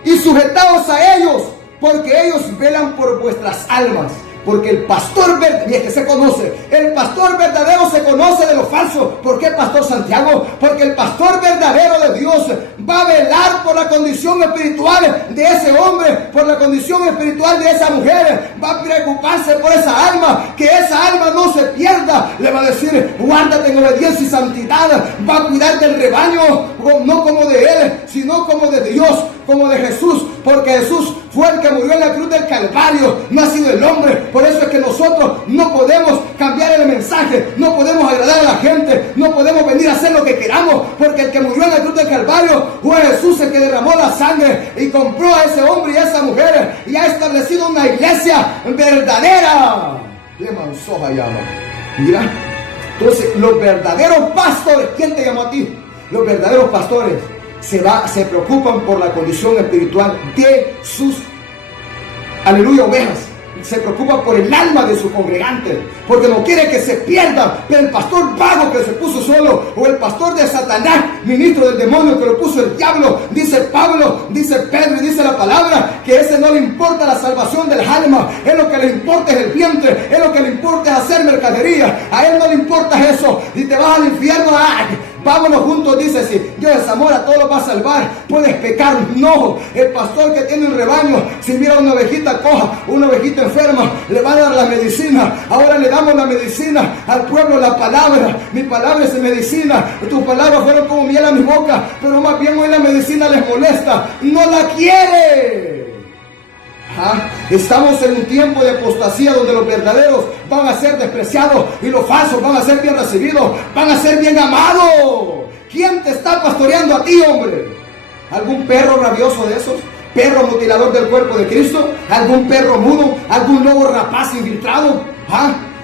y sujetaos a ellos, porque ellos velan por vuestras almas. Porque el pastor verdadero, y es que se conoce, el pastor verdadero se conoce de lo falso. ¿Por qué, pastor Santiago? Porque el pastor verdadero de Dios va a velar por la condición espiritual de ese hombre, por la condición espiritual de esa mujer. Va a preocuparse por esa alma, que esa alma no se pierda. Le va a decir, guárdate en obediencia y santidad. Va a cuidar del rebaño, no como de él, sino como de Dios, como de Jesús. Porque Jesús fue el que murió en la cruz del Calvario, no ha sido el hombre. Por eso es que nosotros no podemos cambiar el mensaje, no podemos agradar a la gente, no podemos venir a hacer lo que queramos, porque el que murió en la cruz del Calvario fue Jesús, el que derramó la sangre y compró a ese hombre y a esa mujer y ha establecido una iglesia verdadera. Le manzó llama. Mira, entonces los verdaderos pastores, ¿quién te llamó a ti? Los verdaderos pastores se preocupan por la condición espiritual de sus, aleluya, ovejas. Se preocupa por el alma de su congregante, porque no quiere que se pierdan. Pero el pastor vago que se puso solo, o el pastor de Satanás, ministro del demonio que lo puso el diablo, dice Pablo, dice Pedro y dice la palabra, que ese no le importa la salvación del alma. Es lo que le importa es el vientre, es lo que le importa es hacer mercadería. A él no le importa eso. Y te vas al infierno, vámonos juntos, dice, si Dios es amor, a todos los va a salvar. Puedes pecar. No, el pastor que tiene un rebaño, si mira una ovejita coja, una ovejita enferma, le va a dar la medicina. Ahora le damos la medicina al pueblo, la palabra. Mi palabra es medicina. Tus palabras fueron como miel a mi boca, pero más bien hoy la medicina les molesta. No la quiere. Estamos en un tiempo de apostasía donde los verdaderos van a ser despreciados y los falsos van a ser bien recibidos, van a ser bien amados. ¿Quién te está pastoreando a ti, hombre? ¿Algún perro rabioso de esos? ¿Perro mutilador del cuerpo de Cristo? ¿Algún perro mudo? ¿Algún lobo rapaz infiltrado?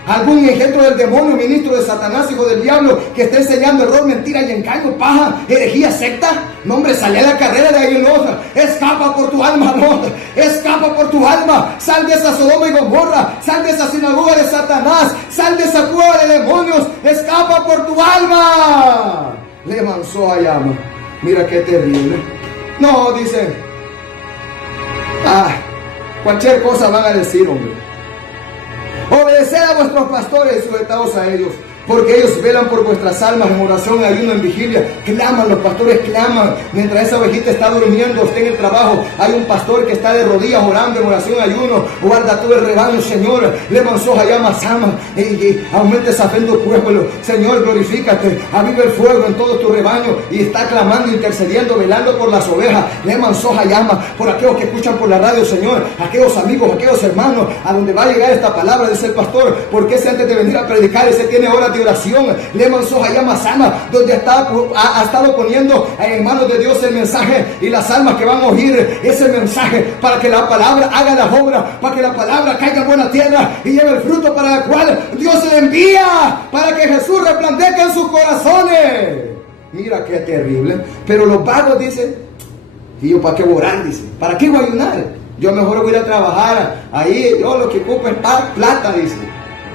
¿Algún engendro del demonio, ministro de Satanás, hijo del diablo, que está enseñando error, mentira y engaño, paja, herejía, secta? No, hombre, sale a la carrera de ahí, no. Escapa por tu alma, no. Escapa por tu alma. Sal de esa Sodoma y Gomorra. Sal de esa sinagoga de Satanás. Sal de esa cueva de demonios. Escapa por tu alma. Le manzó a llama. Mira qué terrible. No, dice. Cualquier cosa van a decir, hombre. Obedeced a vuestros pastores y sujetaos a ellos, porque ellos velan por vuestras almas en oración, en ayuno, en vigilia. Claman, los pastores claman. Mientras esa ovejita está durmiendo, está en el trabajo, hay un pastor que está de rodillas orando en oración, en ayuno. Guarda todo el rebaño, Señor. Le manzó allá Masama. Y aumenta esa fe en tu pueblo. Señor, glorifícate. Aviva el fuego en todo tu rebaño. Y está clamando, intercediendo, velando por las ovejas. Le manzó llama por aquellos que escuchan por la radio, Señor. Aquellos amigos, aquellos hermanos, a donde va a llegar esta palabra, dice el pastor. Porque ese antes de venir a predicar, ese tiene horas de oración, Leman Sohayama Sama, donde ha estado poniendo en manos de Dios el mensaje y las almas que van a oír ese mensaje, para que la palabra haga la obra, para que la palabra caiga en buena tierra y lleve el fruto para el cual Dios le envía, para que Jesús resplandezca en sus corazones. Mira qué terrible. Pero los vagos dicen, ¿y yo para qué orar? Dice, ¿para qué voy a ayunar? Yo mejor voy a ir a trabajar ahí, yo lo que ocupo es plata, dice.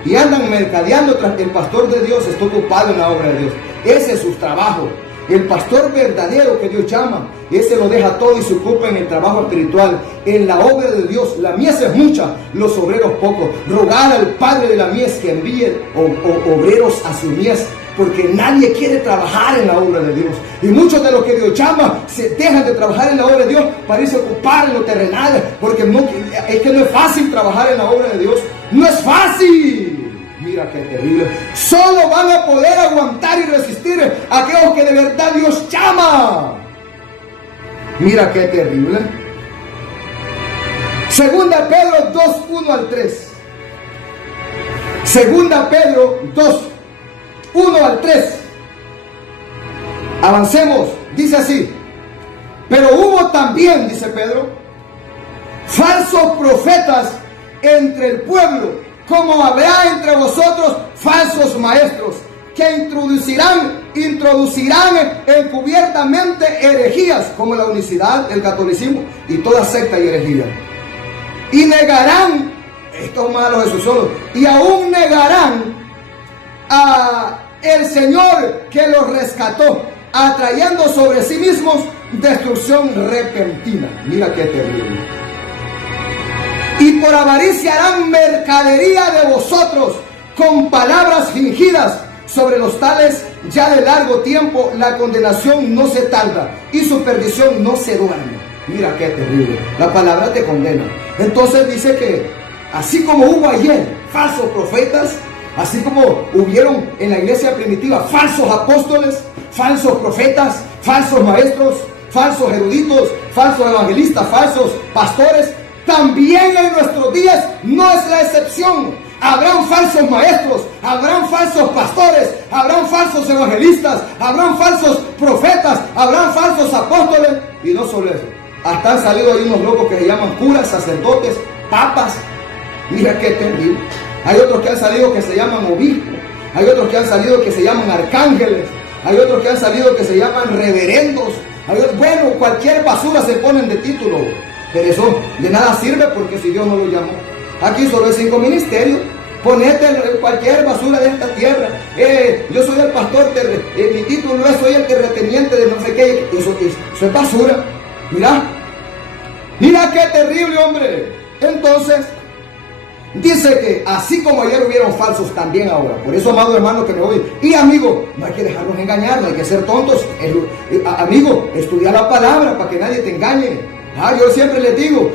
Y andan mercadeando tras el pastor de Dios, está ocupado en la obra de Dios. Ese es su trabajo. El pastor verdadero que Dios llama, ese lo deja todo y se ocupa en el trabajo espiritual, en la obra de Dios. La mies es mucha, los obreros pocos. Rogar al Padre de la mies que envíe obreros a su mies, porque nadie quiere trabajar en la obra de Dios. Y muchos de los que Dios llama se dejan de trabajar en la obra de Dios para irse a ocupar en lo terrenal, porque es que no es fácil trabajar en la obra de Dios. No es fácil. Mira qué terrible. Solo van a poder aguantar y resistir aquellos que de verdad Dios llama. Mira qué terrible. Segunda Pedro 2, 1 al 3. Segunda Pedro 2, 1 al 3. Avancemos. Dice así: pero hubo también, dice Pedro, falsos profetas entre el pueblo, como habrá entre vosotros falsos maestros, que introducirán encubiertamente herejías, como la unicidad, el catolicismo y toda secta y herejía. Y negarán, estos malos de sus solos, y aún negarán a el Señor que los rescató, atrayendo sobre sí mismos destrucción repentina. Mira qué terrible. Y por avaricia harán mercadería de vosotros con palabras fingidas. Sobre los tales ya de largo tiempo la condenación no se tarda y su perdición no se duerme. Mira qué terrible. La palabra te condena. Entonces dice que así como hubo ayer falsos profetas, así como hubieron en la iglesia primitiva falsos apóstoles, falsos profetas, falsos maestros, falsos eruditos, falsos evangelistas, falsos pastores, también en nuestros días no es la excepción. Habrán falsos maestros, habrán falsos pastores, habrán falsos evangelistas, habrán falsos profetas, habrán falsos apóstoles. Y no solo eso, hasta han salido ahí unos locos que se llaman curas, sacerdotes, papas. Mira qué terrible. Hay otros que han salido que se llaman obispos, hay otros que han salido que se llaman arcángeles, hay otros que han salido que se llaman reverendos. Bueno, cualquier basura se ponen de título. Pero eso de nada sirve, porque si Dios no lo llamó. Aquí solo hay 5 ministerios. Ponete cualquier basura de esta tierra. Yo soy el pastor, mi título es soy el terrateniente de no sé qué. Eso es basura. Mira qué terrible, hombre. Entonces dice que así como ayer hubieron falsos, también ahora. Por eso, amado hermano que me oye, y amigo, no hay que dejarnos engañar, no hay que ser tontos. Amigo, estudia la palabra para que nadie te engañe. Yo siempre les digo,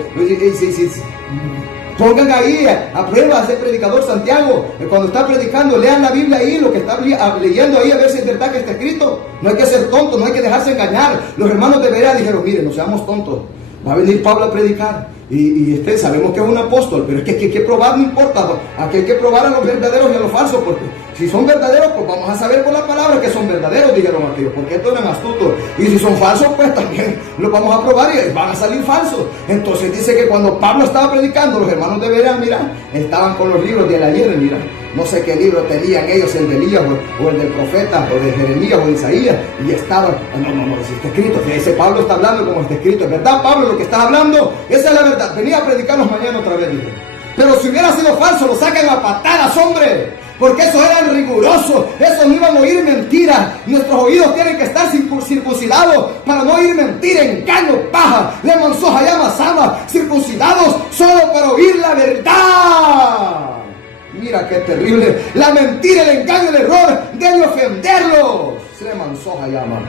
pongan ahí a prueba a ese predicador Santiago, cuando está predicando, lean la Biblia ahí, lo que está leyendo ahí, a ver si es verdad que está escrito. No hay que ser tonto, no hay que dejarse engañar. Los hermanos de Berea dijeron, miren, no seamos tontos, va a venir Pablo a predicar y sabemos que es un apóstol, pero es que hay que probar, no importa, aquí hay que probar a los verdaderos y a los falsos, porque si son verdaderos, pues vamos a saber por la palabra que son verdaderos, dijeron aquellos, porque estos eran astutos. Y si son falsos, pues también los vamos a probar y van a salir falsos. Entonces dice que cuando Pablo estaba predicando, los hermanos de Berea, mira, estaban con los libros de ayer, mira, no sé qué libro tenían ellos, el de Elías o el del profeta, o de Jeremías o de Isaías, y estaban, no, si está escrito, que ese Pablo está hablando como está escrito, ¿es verdad, Pablo, lo que estás hablando? Esa es la verdad, venía a predicarnos mañana otra vez, dijo. Pero si hubiera sido falso, lo sacan a patadas, hombre. Porque esos eran rigurosos, esos no iban a oír mentiras. Nuestros oídos tienen que estar circuncidados para no oír mentira, engaño, paja, Leman Sohayama Sama, circuncidados solo para oír la verdad. Mira qué terrible, la mentira, el engaño, el error debe ofenderlos. Leman Sohayama.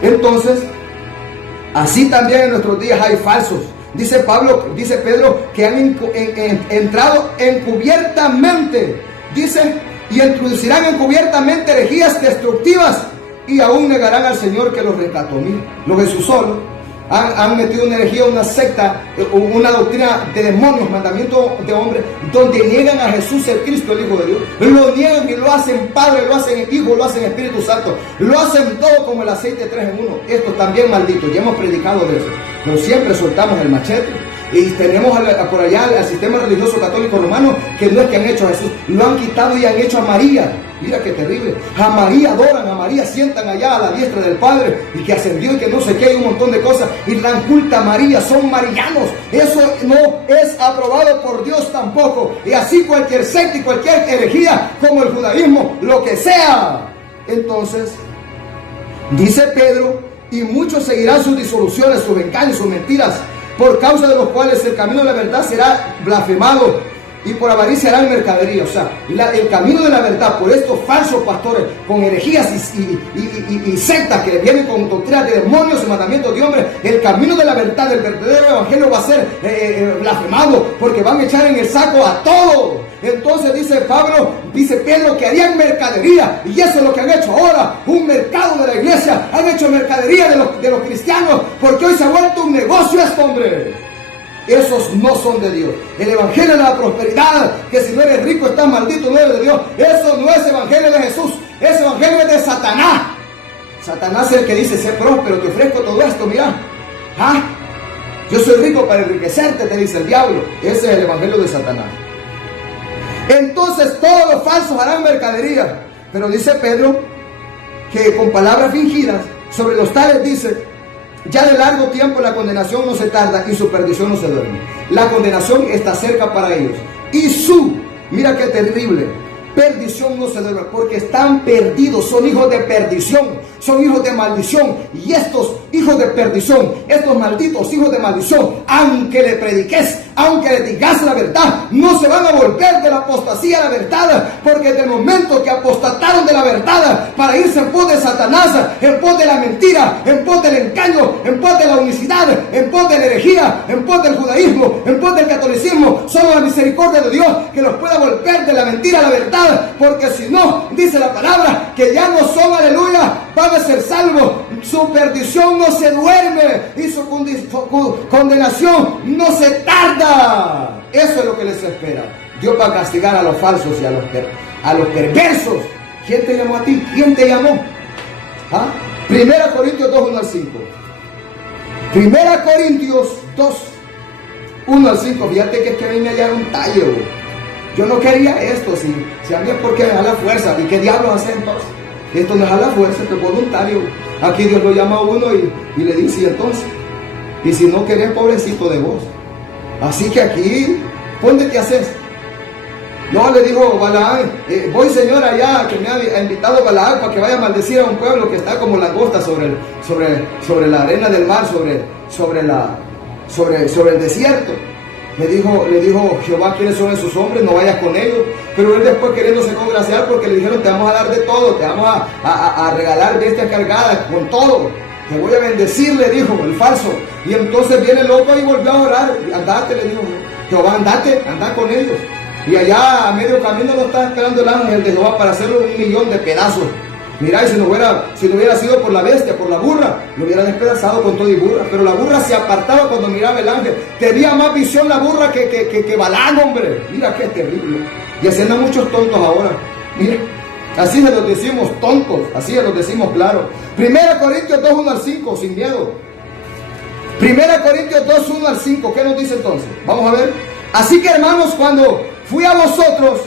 Entonces, así también en nuestros días hay falsos. Dice Pedro, que han entrado encubiertamente. Dice, y introducirán encubiertamente herejías destructivas y aún negarán al Señor que los rescató. Mira, los Jesús solos, han metido una herejía, una secta, una doctrina de demonios, mandamiento de hombres, donde niegan a Jesús el Cristo, el Hijo de Dios. Lo niegan y lo hacen Padre, lo hacen Hijo, lo hacen Espíritu Santo. Lo hacen todo como el aceite 3 en 1. Esto también maldito, ya hemos predicado de eso. Pero siempre soltamos el machete. Y tenemos por allá al sistema religioso católico romano, que no es que han hecho a Jesús, lo han quitado y han hecho a María. Mira qué terrible. A María adoran, a María sientan allá a la diestra del Padre, y que ascendió y que no sé qué, y un montón de cosas, y dan culto a María, son marianos. Eso no es aprobado por Dios tampoco. Y así cualquier secta y cualquier herejía, como el judaísmo, lo que sea. Entonces, dice Pedro, y muchos seguirán sus disoluciones, sus engaños, sus mentiras, por causa de los cuales el camino de la verdad será blasfemado, y por avaricia harán mercadería. O sea, el camino de la verdad, por estos falsos pastores con herejías y sectas que vienen con doctrinas de demonios y mandamientos de hombres, el camino de la verdad, del verdadero evangelio, va a ser blasfemado, porque van a echar en el saco a todos. Entonces dice Pedro que harían mercadería, y eso es lo que han hecho ahora, un mercado de la iglesia. Han hecho mercadería de los cristianos, porque hoy se ha vuelto un negocio esto, hombre. Esos no son de Dios. El evangelio de la prosperidad, que si no eres rico estás maldito, no eres de Dios. Eso no es evangelio de Jesús, ese evangelio es de Satanás. Satanás es el que dice: sé próspero, te ofrezco todo esto, mira. Yo soy rico para enriquecerte, te dice el diablo. Ese es el evangelio de Satanás. Entonces todos los falsos harán mercadería. Pero dice Pedro que con palabras fingidas sobre los tales dice: ya de largo tiempo la condenación no se tarda y su perdición no se duerme. La condenación está cerca para ellos, y mira qué terrible, perdición no se duerme, porque están perdidos, son hijos de perdición, son hijos de maldición. Y estos hijos de perdición, estos malditos hijos de maldición, aunque le prediques, aunque le digas la verdad, no se van a volver de la apostasía a la verdad, porque desde el momento que apostataron de la verdad para irse en pos de Satanás, en pos de la mentira, en pos del engaño, en pos de la unicidad, en pos de la herejía, en pos del judaísmo, en pos del catolicismo, solo la misericordia de Dios que los pueda volver de la mentira a la verdad, porque si no, dice la palabra, que ya no son, aleluya, van a ser salvos. Su perdición no se duerme y su condenación no se tarda. Eso es lo que les espera. Dios va a castigar a los falsos y a los perversos. ¿Quién te llamó a ti? ¿Quién te llamó? 1 Corintios 2, 1 al 5. 1 Corintios 2, 1 al 5. Fíjate que a mí me hallaron un tallo. Yo no quería esto. Si a mí es porque me da la fuerza. ¿Y qué diablos hacen entonces? Esto no es a la fuerza, esto es voluntario. Aquí Dios lo llama a uno y le dice: ¿y entonces? Y si no querés, pobrecito de vos. Así que aquí, ponte qué haces. No, le dijo Balaam, voy, señor, allá, que me ha invitado Balaam para que vaya a maldecir a un pueblo que está como langosta sobre la arena del mar, sobre el desierto. Le dijo Jehová: ¿quiénes son esos hombres? No vayas con ellos. Pero él después, queriéndose congraciar, porque le dijeron: te vamos a dar de todo, te vamos a regalar bestias cargadas con todo, te voy a bendecir, le dijo el falso. Y entonces viene el loco y volvió a orar. Andate, le dijo Jehová, anda con ellos. Y allá a medio camino lo está esperando el ángel de Jehová para hacerlo 1,000,000 de pedazos. Mirá, y si no hubiera sido por la bestia, por la burra, lo hubiera despedazado con todo y burra. Pero la burra se apartaba cuando miraba el ángel. Tenía más visión la burra que Balaam, hombre. Mira qué terrible. Y así andan muchos tontos ahora. Mira, así se los decimos tontos, así se los decimos claro. 1 Corintios 2, 1 al 5, sin miedo. 1 Corintios 2, 1 al 5, ¿qué nos dice entonces? Vamos a ver. Así que, hermanos, cuando fui a vosotros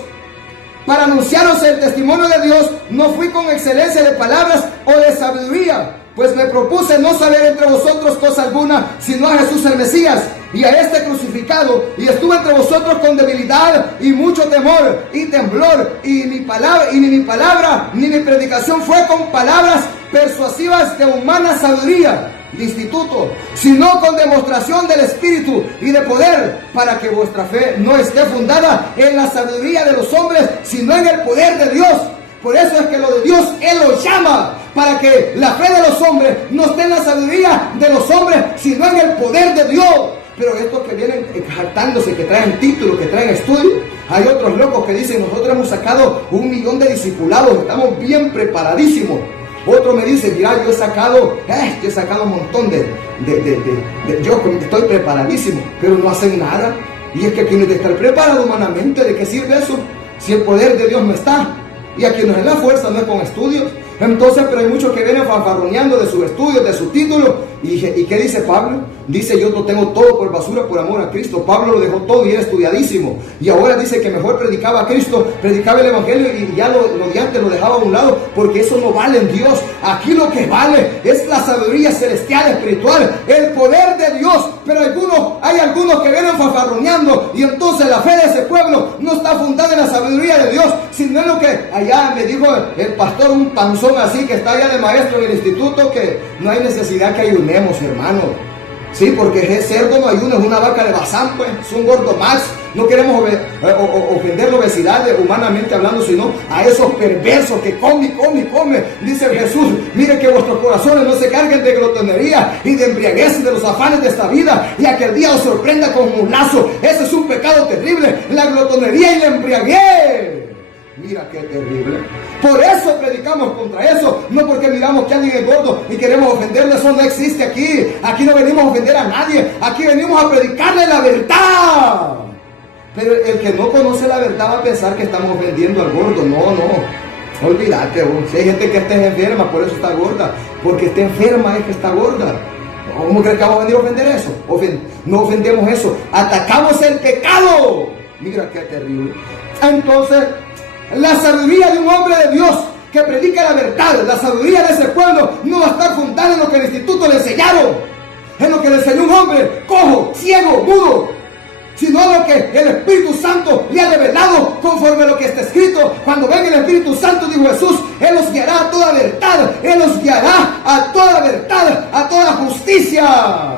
para anunciaros el testimonio de Dios, no fui con excelencia de palabras o de sabiduría, pues me propuse no saber entre vosotros cosa alguna, sino a Jesús el Mesías y a este crucificado, y estuve entre vosotros con debilidad y mucho temor y temblor, y ni mi palabra ni mi predicación fue con palabras persuasivas de humana sabiduría, de instituto, sino con demostración del Espíritu y de poder, para que vuestra fe no esté fundada en la sabiduría de los hombres, sino en el poder de Dios. Por eso es que lo de Dios Él lo llama, para que la fe de los hombres no esté en la sabiduría de los hombres, sino en el poder de Dios. Pero estos que vienen jactándose, que traen títulos, que traen estudios, hay otros locos que dicen: nosotros hemos sacado 1,000,000 de discipulados, estamos bien preparadísimos. Otro me dice, mira, yo he sacado un montón yo estoy preparadísimo, pero no hacen nada. Y es que aquí no hay de estar preparado humanamente. ¿De qué sirve eso? Si el poder de Dios no está. Y aquí no es la fuerza, no es con estudios. Entonces, pero hay muchos que vienen fanfarroneando de sus estudios, de su título. ¿Y qué dice Pablo? Dice, yo lo tengo todo por basura por amor a Cristo. Pablo lo dejó todo y era estudiadísimo. Y ahora dice que mejor predicaba a Cristo, predicaba el Evangelio y ya lo de antes lo dejaba a un lado, porque eso no vale en Dios. Aquí lo que vale es la sabiduría celestial, espiritual, el poder de Dios. Pero hay algunos que vienen fanfarroneando, y entonces la fe de ese pueblo no está fundada en la sabiduría de Dios, sino en lo que allá me dijo el pastor, un panzón así que está allá de maestro en el instituto, que no hay necesidad que ayunemos, hermano. Sí, porque es cerdo no ayuno, es una vaca de Bazán, pues, es un gordo más. No queremos ofender la obesidad humanamente hablando, sino a esos perversos que come. Dice Jesús, mire que vuestros corazones no se carguen de glotonería y de embriaguez de los afanes de esta vida, y aquel día os sorprenda con un lazo. Ese es un pecado terrible, la glotonería y la embriaguez. Mira qué terrible. Por eso predicamos contra eso, no porque miramos que alguien es gordo y queremos ofenderle. Eso no existe aquí. Aquí no venimos a ofender a nadie, aquí venimos a predicarle la verdad. Pero el que no conoce la verdad va a pensar que estamos ofendiendo al gordo. No, olvídate. Si hay gente que está enferma, por eso está gorda, porque está enferma es que está gorda. ¿Cómo crees que vamos a venir a ofender eso? No ofendemos eso, atacamos el pecado. Mira qué terrible. Entonces, la sabiduría de un hombre de Dios que predica la verdad, la sabiduría de ese pueblo no va a estar fundada en lo que el instituto le enseñaron, en lo que le enseñó un hombre cojo, ciego, mudo, sino en lo que el Espíritu Santo le ha revelado conforme a lo que está escrito. Cuando venga el Espíritu Santo, dijo Jesús, Él los guiará a toda verdad, Él los guiará a toda verdad, a toda justicia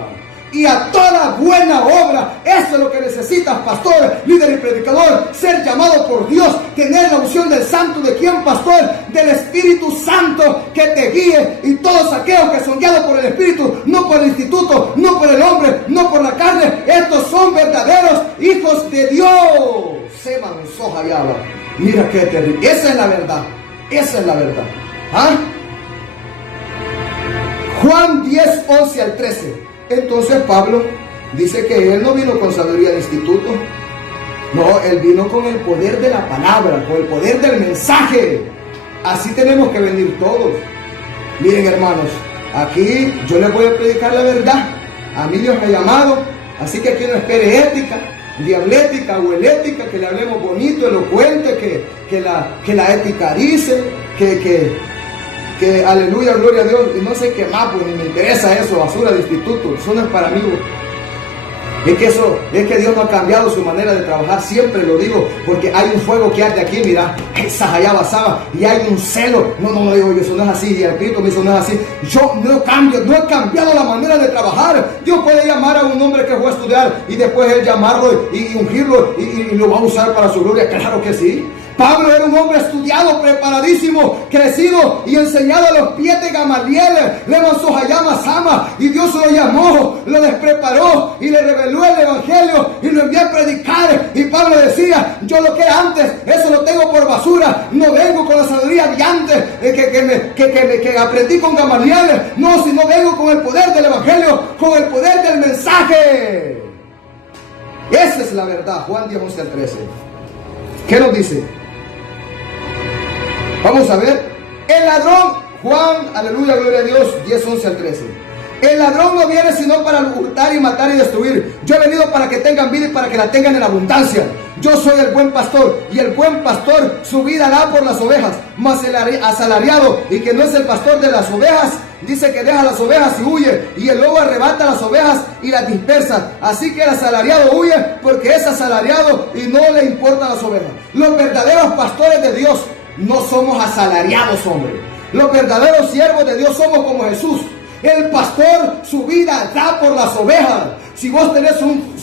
y a toda buena obra. Eso es lo que necesitas, pastor, líder y predicador: ser llamado por Dios, tener la unción del Santo. ¿De quién, pastor? Del Espíritu Santo, que te guíe. Y todos aquellos que son guiados por el Espíritu, no por el instituto, no por el hombre, no por la carne, estos son verdaderos hijos de Dios. Se manzó hallaba. Mira qué terrible. Esa es la verdad. Esa es la verdad. Juan 10, 11 al 13. Entonces Pablo dice que él no vino con sabiduría de instituto. No, él vino con el poder de la palabra, con el poder del mensaje. Así tenemos que venir todos. Miren, hermanos, aquí yo les voy a predicar la verdad. A mí Dios me ha llamado, así que aquí no espere ética, diablética o elética, que le hablemos bonito, elocuente, que la ética dice, que aleluya, gloria a Dios, y no sé qué más, pues ni me interesa eso, basura de instituto, eso no es para mí. Es que Dios no ha cambiado su manera de trabajar, siempre lo digo, porque hay un fuego que arde aquí, mira, esa allá basaba, y hay un celo. No digo yo, eso no es así, y el Espíritu me dice, no es así. Yo no he cambiado la manera de trabajar. Dios puede llamar a un hombre que fue a estudiar y después él llamarlo y ungirlo y lo va a usar para su gloria, claro que sí. Pablo era un hombre estudiado, preparadísimo, crecido y enseñado a los pies de Gamaliel. Le lanzó Hayama Sama y Dios lo llamó, lo despreparó y le reveló el Evangelio y lo envió a predicar. Y Pablo decía: yo lo que era antes, eso lo tengo por basura. No vengo con la sabiduría de antes que aprendí con Gamaliel. No, sino vengo con el poder del Evangelio, con el poder del mensaje. Esa es la verdad. Juan 10, 11 al 13. ¿Qué nos dice? Vamos a ver. El ladrón, Juan, aleluya, gloria a Dios, 10, 11 al 13. El ladrón no viene sino para hurtar y matar y destruir. Yo he venido para que tengan vida y para que la tengan en abundancia. Yo soy el buen pastor, y el buen pastor su vida da por las ovejas. Mas el asalariado, y que no es el pastor de las ovejas, dice que deja las ovejas y huye, y el lobo arrebata las ovejas y las dispersa. Así que el asalariado huye porque es asalariado y no le importan las ovejas. Los verdaderos pastores de Dios no somos asalariados, hombre. Los verdaderos siervos de Dios somos como Jesús. El pastor su vida da por las ovejas. Si vos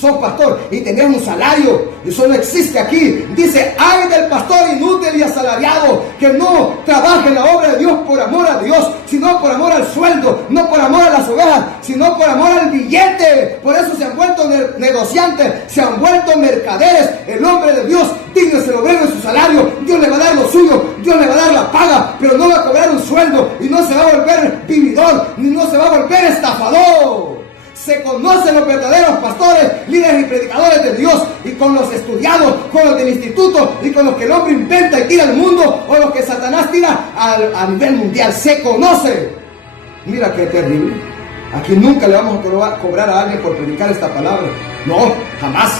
sos pastor y tenés un salario, eso no existe aquí. Dice, ay del pastor inútil y asalariado, que no trabaja en la obra de Dios por amor a Dios, sino por amor al sueldo, no por amor a las ovejas, sino por amor al billete. Por eso se han vuelto negociantes, se han vuelto mercaderes. El hombre de Dios, dígnese el obrero en su salario, Dios le va a dar lo suyo, Dios le va a dar la paga, pero no va a cobrar un sueldo y no se va a volver vividor, ni no se va a volver estafador. Se conocen los verdaderos pastores, líderes y predicadores de Dios, y con los estudiados, con los del instituto y con los que el hombre inventa y tira al mundo, o los que Satanás tira a nivel mundial. Se conoce. Mira qué terrible. Aquí nunca le vamos a cobrar a alguien por predicar esta palabra. No, jamás.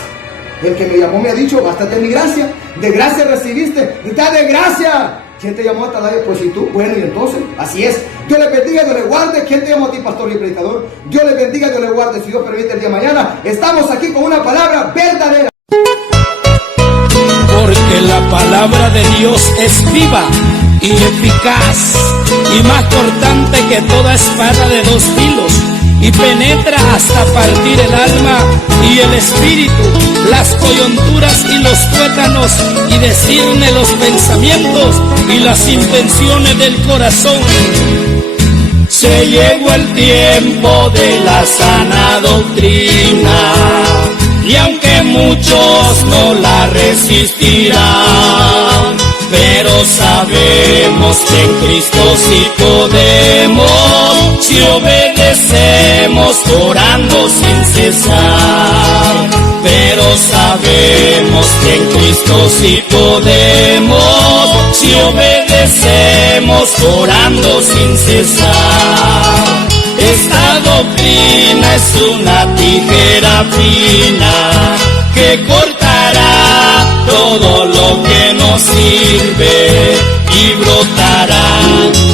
El que me llamó me ha dicho, bástate mi gracia. De gracia recibiste, da de gracia. ¿Quién te llamó a tal área? Pues si tú. Bueno, y entonces, así es. Dios le bendiga, Dios le guarde. ¿Quién te llamó a ti, pastor y predicador? Dios le bendiga, Dios le guarde. Si Dios permite el día de mañana, estamos aquí con una palabra verdadera. Porque la palabra de Dios es viva y eficaz y más cortante que toda espada de dos filos, y penetra hasta partir el alma y el espíritu, las coyunturas y los tuétanos, y discierne los pensamientos y las intenciones del corazón. Se llegó el tiempo de la sana doctrina, y aunque muchos no la resistirán, pero sabemos que en Cristo sí podemos, si obedecemos orando sin cesar. Pero sabemos que en Cristo sí podemos, si obedecemos orando sin cesar. Esta doctrina es una tijera fina que cortará todo lo que nos sirve y brotará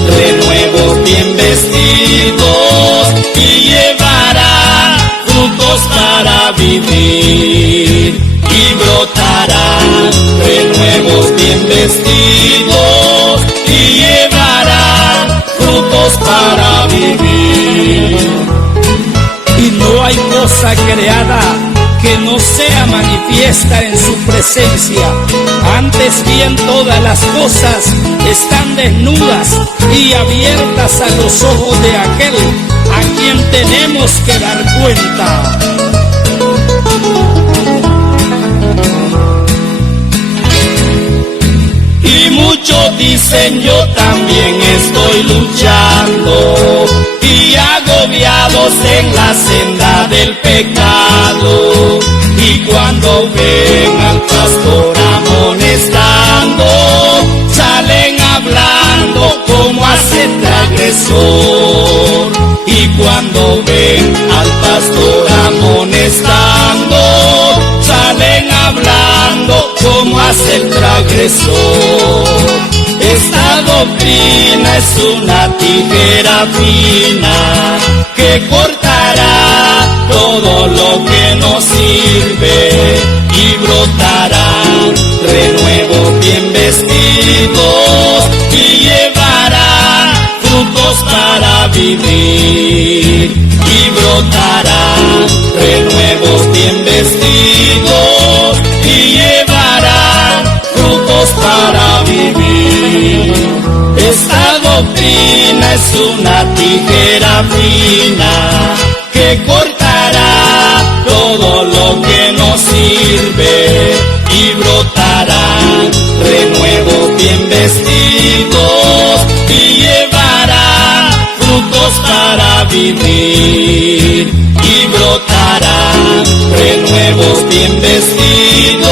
renuevos bien vestidos y llevará frutos para vivir. Y brotará renuevos bien vestidos y llevará frutos para vivir. Y no hay cosa creada que no sea manifiesta en su presencia. Antes bien todas las cosas están desnudas y abiertas a los ojos de aquel a quien tenemos que dar cuenta. Y muchos dicen, yo también estoy luchando y agobiados en la senda del pecado. Y cuando ven al pastor amonestando, salen hablando como hace transgresor. Y cuando ven al pastor amonestando, salen hablando como hace el transgresor. Esta doctrina es una tijera fina que cortará todo lo que nos sirve y brotará renuevos bien vestidos y llevará frutos para vivir. Y brotará renuevos bien vestidos y llevará frutos para vivir. Esta doctrina es una tijera fina que cortará todo lo que nos sirve y brotará renuevos bien vestidos y llevará frutos para vivir. Y brotará renuevos bien vestidos